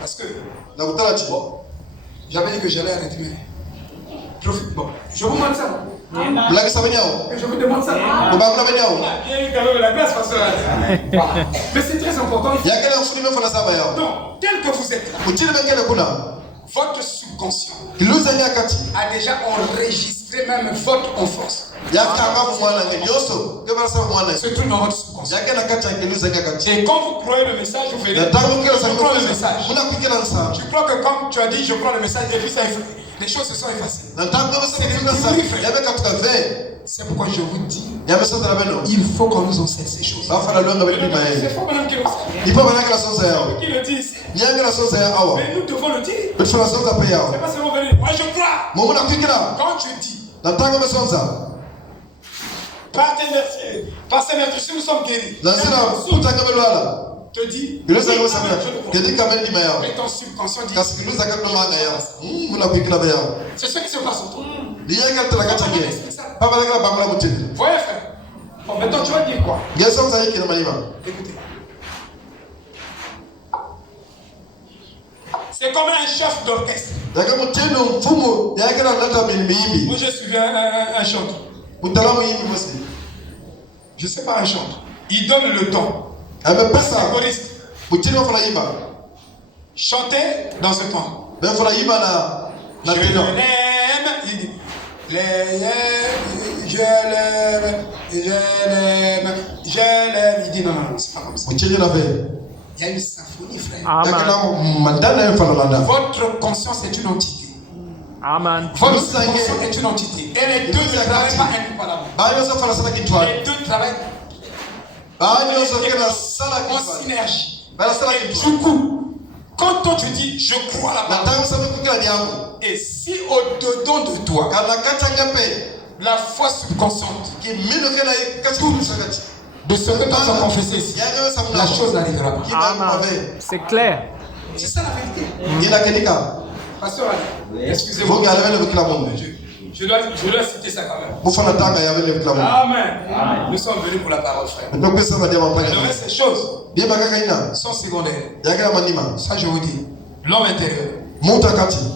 Parce que j'avais dit que j'allais arrêter. Profite. Bon, je vous montre ça. Je vous demande ça. La classe, mais c'est très important. Donc, tel que vous êtes là, votre subconscient a déjà enregistré même votre enfance. C'est tout dans votre subconscient. Et quand vous croyez le message, vous verrez. Je crois le message. Je crois que comme tu as dit, je crois le message, et puis ça, les choses se sont effacées. C'est pourquoi je vous dis, il faut qu'on nous enseigne ces choses. C'est faux madame qui le dit ici. Mais nous devons le dire. C'est pas seulement venir. Moi je crois. Quand tu dis, Pasteur Merci, si nous sommes guéris, te dit, mais ton subconscient dit, c'est ce qui se passe autour. Voyez frère, Bon, maintenant tu vas dire quoi? Écoutez. C'est comme un chef d'orchestre. Moi je suis un chanteur. Je sais pas un chanteur. Il donne le ton. Un choriste. Chanter dans ce temps. Je l'aime. Je l'aime. Il dit non, c'est pas comme ça. Il y a une symphonie, frère. Amen. Votre conscience est une entité. Amen. Votre conscience est une entité. Et les deux ne travaillent pas indépendamment. Les deux travaillent en synergie. Et du coup, quand toi tu dis je crois la parole, et si au-dedans de toi, la foi subconsciente de ce que toi tu as confessé ici, la chose n'arrivera pas. Amen. C'est clair. C'est ça la vérité. Pasteur Ali, excusez-moi. Je dois citer ça quand même. Amen. Nous sommes venus pour la parole, frère. Le reste, ces choses sont secondaires. Ça, je vous dis. L'homme intérieur.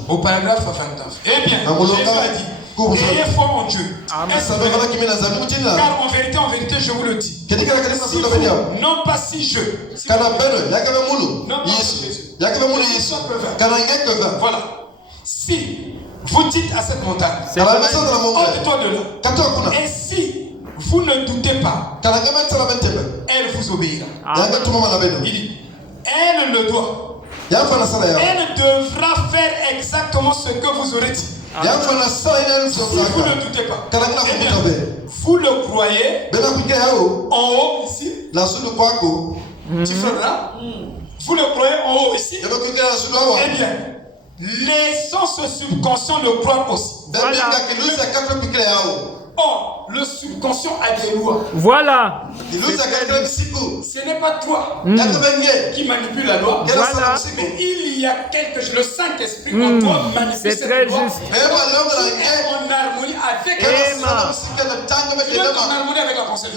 Au paragraphe 29. Eh bien, Jésus a dit, ayez foi en Dieu. Amen. Car en vérité, je vous le dis. Si vous, non pas si je. Si vous, non pas si Jésus. Voilà. Si vous dites à cette montagne, ôte-toi de là. Et si vous ne doutez pas, elle vous obéira. Il dit, elle le doit. Elle devra faire exactement ce que vous aurez dit. Si vous ne doutez pas, eh bien, vous le croyez en haut ici. Tu feras. Vous le croyez en haut ici. Eh bien, les sens subconscients le croient aussi. Voilà. Or, le subconscient a des lois. Voilà. Ce n'est pas toi qui manipule la loi. Voilà. Mais il y a quelque chose. Le Saint-Esprit en toi manipule C'est cette très loi. juste. Qui est en harmonie avec la conscience. Tu es en harmonie avec la conscience.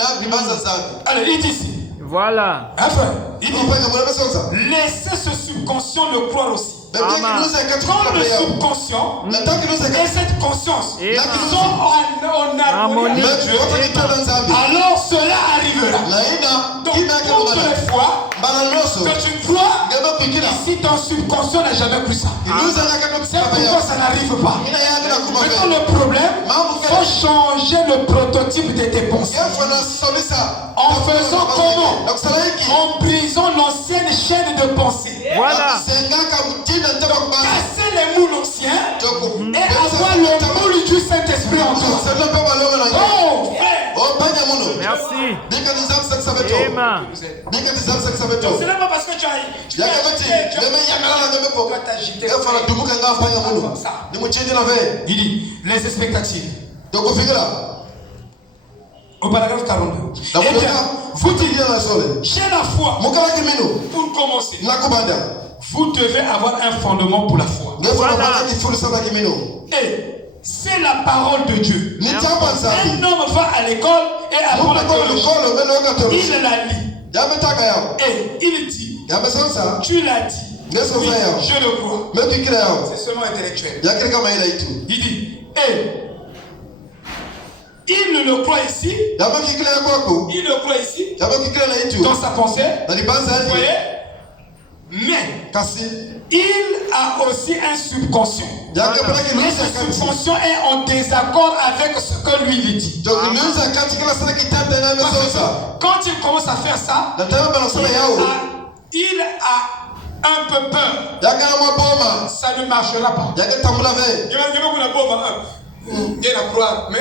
Alors, il dit ici. Voilà. Enfin, il dit, laissez ce subconscient le croire aussi. Quand le subconscient et cette conscience sont en harmonie, alors cela arrivera. Donc, toutes les fois que tu crois, si ton subconscient n'a jamais cru ça, c'est pourquoi ça n'arrive pas. Maintenant, le problème, il faut changer le prototype de tes pensées. En faisant comment? En brisant l'ancienne chaîne de pensée. Voilà. Casser les moules anciens et avoir le moule du Saint-Esprit en toi. Oh, frère. Merci. Amen. Donc, ce n'est pas parce que tu as t'agiter. Comme ça. Il dit, les expectatives. Au paragraphe 42. Eh bien, vous dites, j'ai la foi. Pour commencer, vous devez avoir un fondement pour la foi. Et c'est la parole de Dieu. Un homme va à l'école et apprend la théologie. Il la lit. Et il dit, tu l'as dit. Oui, je le crois. C'est seulement intellectuel. Il dit, il le croit ici. Il le croit ici. Dans sa pensée. Vous voyez? Mais il a aussi un subconscient. Et ce subconscient est en désaccord avec ce que lui il dit. Quand il commence à faire ça, il a un peu peur. Ça ne marchera pas. Il a croire, mais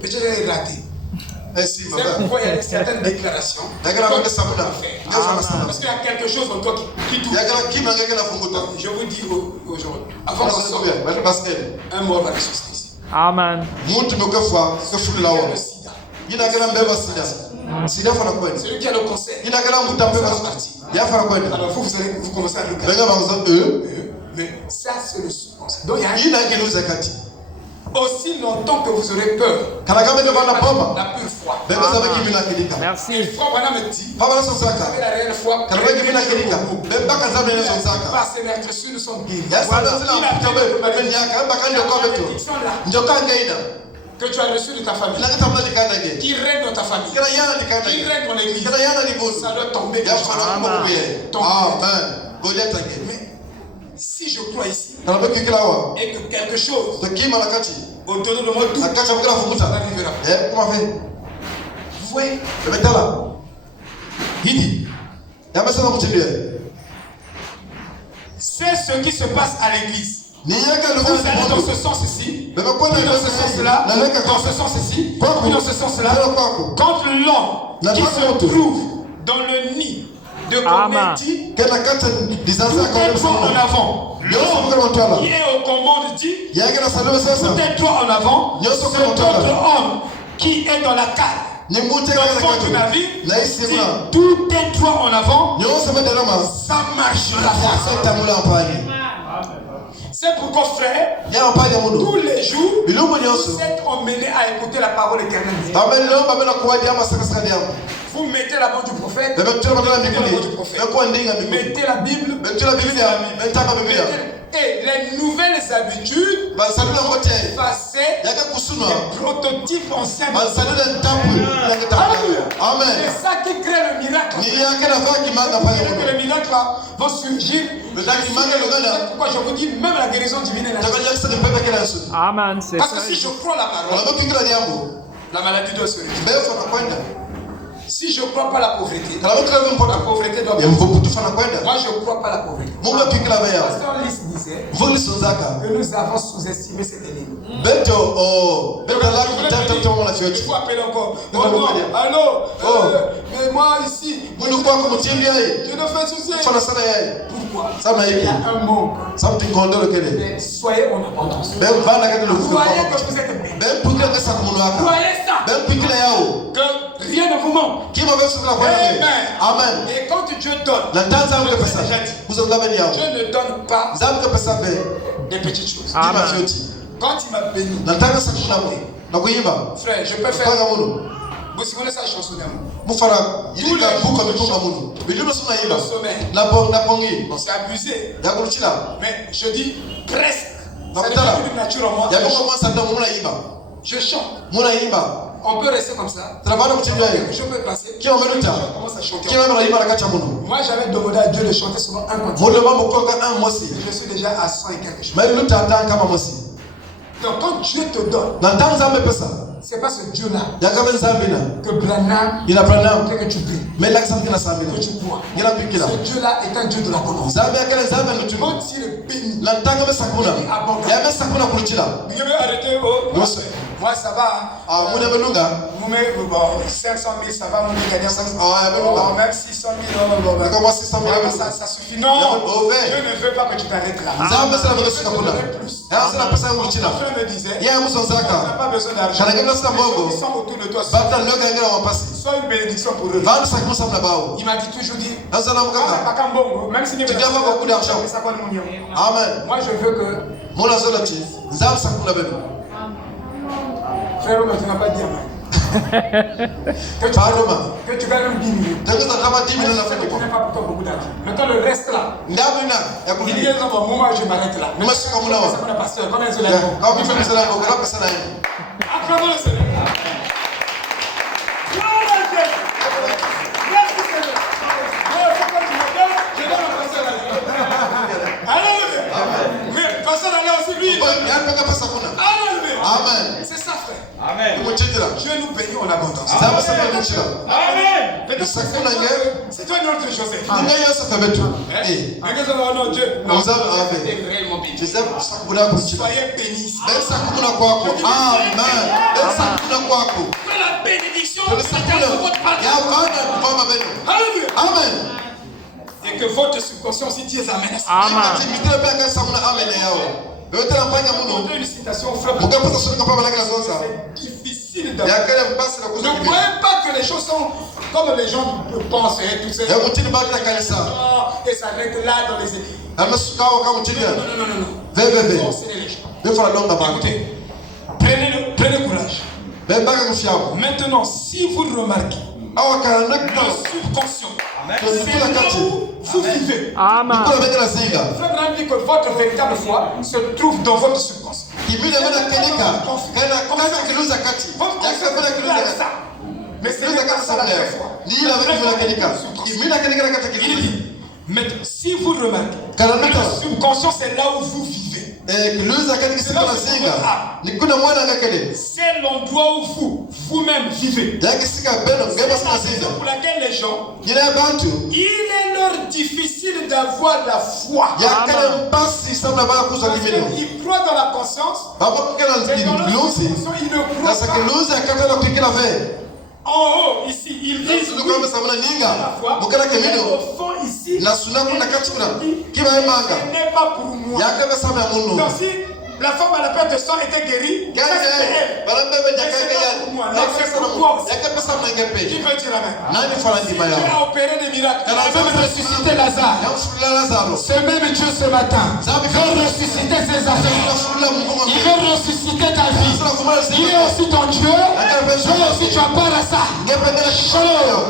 peut-être elle est ratée. C'est pourquoi il y a certaines déclarations. Parce qu'il y a quelque chose en toi qui tourne. Je vous dis aujourd'hui, avant qu'on sorte, un mort va ressusciter ici. Amen. Celui qui a le conseil. Alors vous commencez à le garder. Mais ça c'est le subconscient. Donc il y a Aussi longtemps que vous aurez peur. La pure foi. Merci. Et foi, voilà me dit. Vous avez la réelle foi. Par ces meurtrissures, nous sommes guéris. Que tu as reçu de ta famille, qui règne dans ta famille, qui règne dans l'église, ça doit tomber. Mais si je crois ici, et que quelque chose, autour de moi, tout, ça va vivre. Vous voyez, c'est ce qui se passe à l'église. Vous allez dans ce sens ici, puis dans ce sens-là, dans ce sens ici, puis dans ce sens-là. Quand l'homme qui se trouve dans le nid de Comédie, tout est droit en avant. L'homme qui est au combat dit, tout est droit en avant. Cet autre homme qui est dans la cale, dans le fond du navire, dit, tout est droit en avant. Ça marchera. C'est pourquoi, frère, tous les jours, vous êtes emmenés à écouter la parole éternelle. Vous mettez la main du prophète, mettez la Bible, et les nouvelles habitudes passées, les prototypes anciens. C'est ça qui crée le miracle. Le miracle va surgir. C'est pourquoi je vous dis, même la guérison divine est là. Amen. Parce que si je crois la parole, la maladie doit se réduire. Si je ne crois pas la pauvreté, la pauvreté doit venir. Moi, je ne crois pas la pauvreté. Pasteur Lys disait que nous avons sous-estimé cet ennemi. Il faut appeler encore. Allô, mais moi ici, je ne fais souci. Pourquoi? Il y a un manque. Mais soyez en abondance. Croyez que vous êtes bénis. Croyez ça. Que rien ne vous manque. Amen. Et quand Dieu donne, Dieu ne donne pas des petites choses. Amen. Quand il m'a béni, frère, je peux faire. Vous connaissez sa chanson d'amour. C'est abusé. Mais je dis presque. Ça devient une nature en moi. Je chante. On peut rester comme ça. Je peux passer. Je commence à chanter. Moi, j'avais demandé à Dieu de chanter souvent un continent. Je suis déjà à 100 et quelque chose. Donc, quand Dieu te donne, c'est pas ce Dieu-là que Branham que tu pries, que tu crois. Ce Dieu-là est un Dieu de l'abondance. Quand il est béni, il est abondant. Moi, ça va. 500 000, ça va. Même 600 000. Ça suffit. Non. Dieu ne veut pas que tu t'arrêtes là. Mon frère me disait, tu n'as pas besoin d'argent. Les gens qui sont autour de toi, sois une bénédiction pour eux. Il m'a dit toujours dit, même si tu n'as pas beaucoup d'argent, moi je veux que frère, tu n'as pas dit amen. Que tu gagnes 10 000. Tu n'as pas pour beaucoup d'argent. Maintenant le reste là. Il dit moi je m'arrête là. Mais c'est comme là. Combien de cela? Acclamons le Seigneur. Alléluia. Mais pasteur allait aussi vite. Amen. C'est ça, frère. Amen. Dieu nous bénit en abondance. Amen. C'est toi une autre Joseph. Soyez bénis. Amen. Que la bénédiction de votre Père. Amen. Et que votre subconscient aussi dise Amen. Amen. Une citation frère. C'est difficile d'avoir. Ne croyez pas que les choses sont comme les gens pensent. Tout ça. Et ça reste là dans les églises. Non. Écoutez, Prenez courage. Maintenant, si vous remarquez, le subconscient, c'est là où vous vivez. Amen. Frère dit que votre véritable foi se trouve dans votre subconscient. Mais c'est pas ça la vraie foi. Il dit, mais si vous remarquez, le subconscient c'est là où vous vivez. C'est l'endroit où vous-même vivez. C'est la raison pour laquelle les gens, il est leur difficile d'avoir la foi. Parce qu'ils croient dans la conscience, mais dans leur subconscient, ils ne croient pas. En haut, ici, ils disent oui, la foi, mais au fond, ici, ce n'est pas pour moi. Donc si la femme à la perte de sang était guérie, ça c'était elle. C'est pour moi. Non, c'est pour toi aussi. Qui veut dire amen? Si Dieu a opéré des miracles, il a même ressuscité Lazare. Ce même Dieu ce matin veut ressusciter ses affaires. Il veut ressusciter ta vie. Il est aussi ton Dieu. Toi aussi tu as part à ça. Shalom.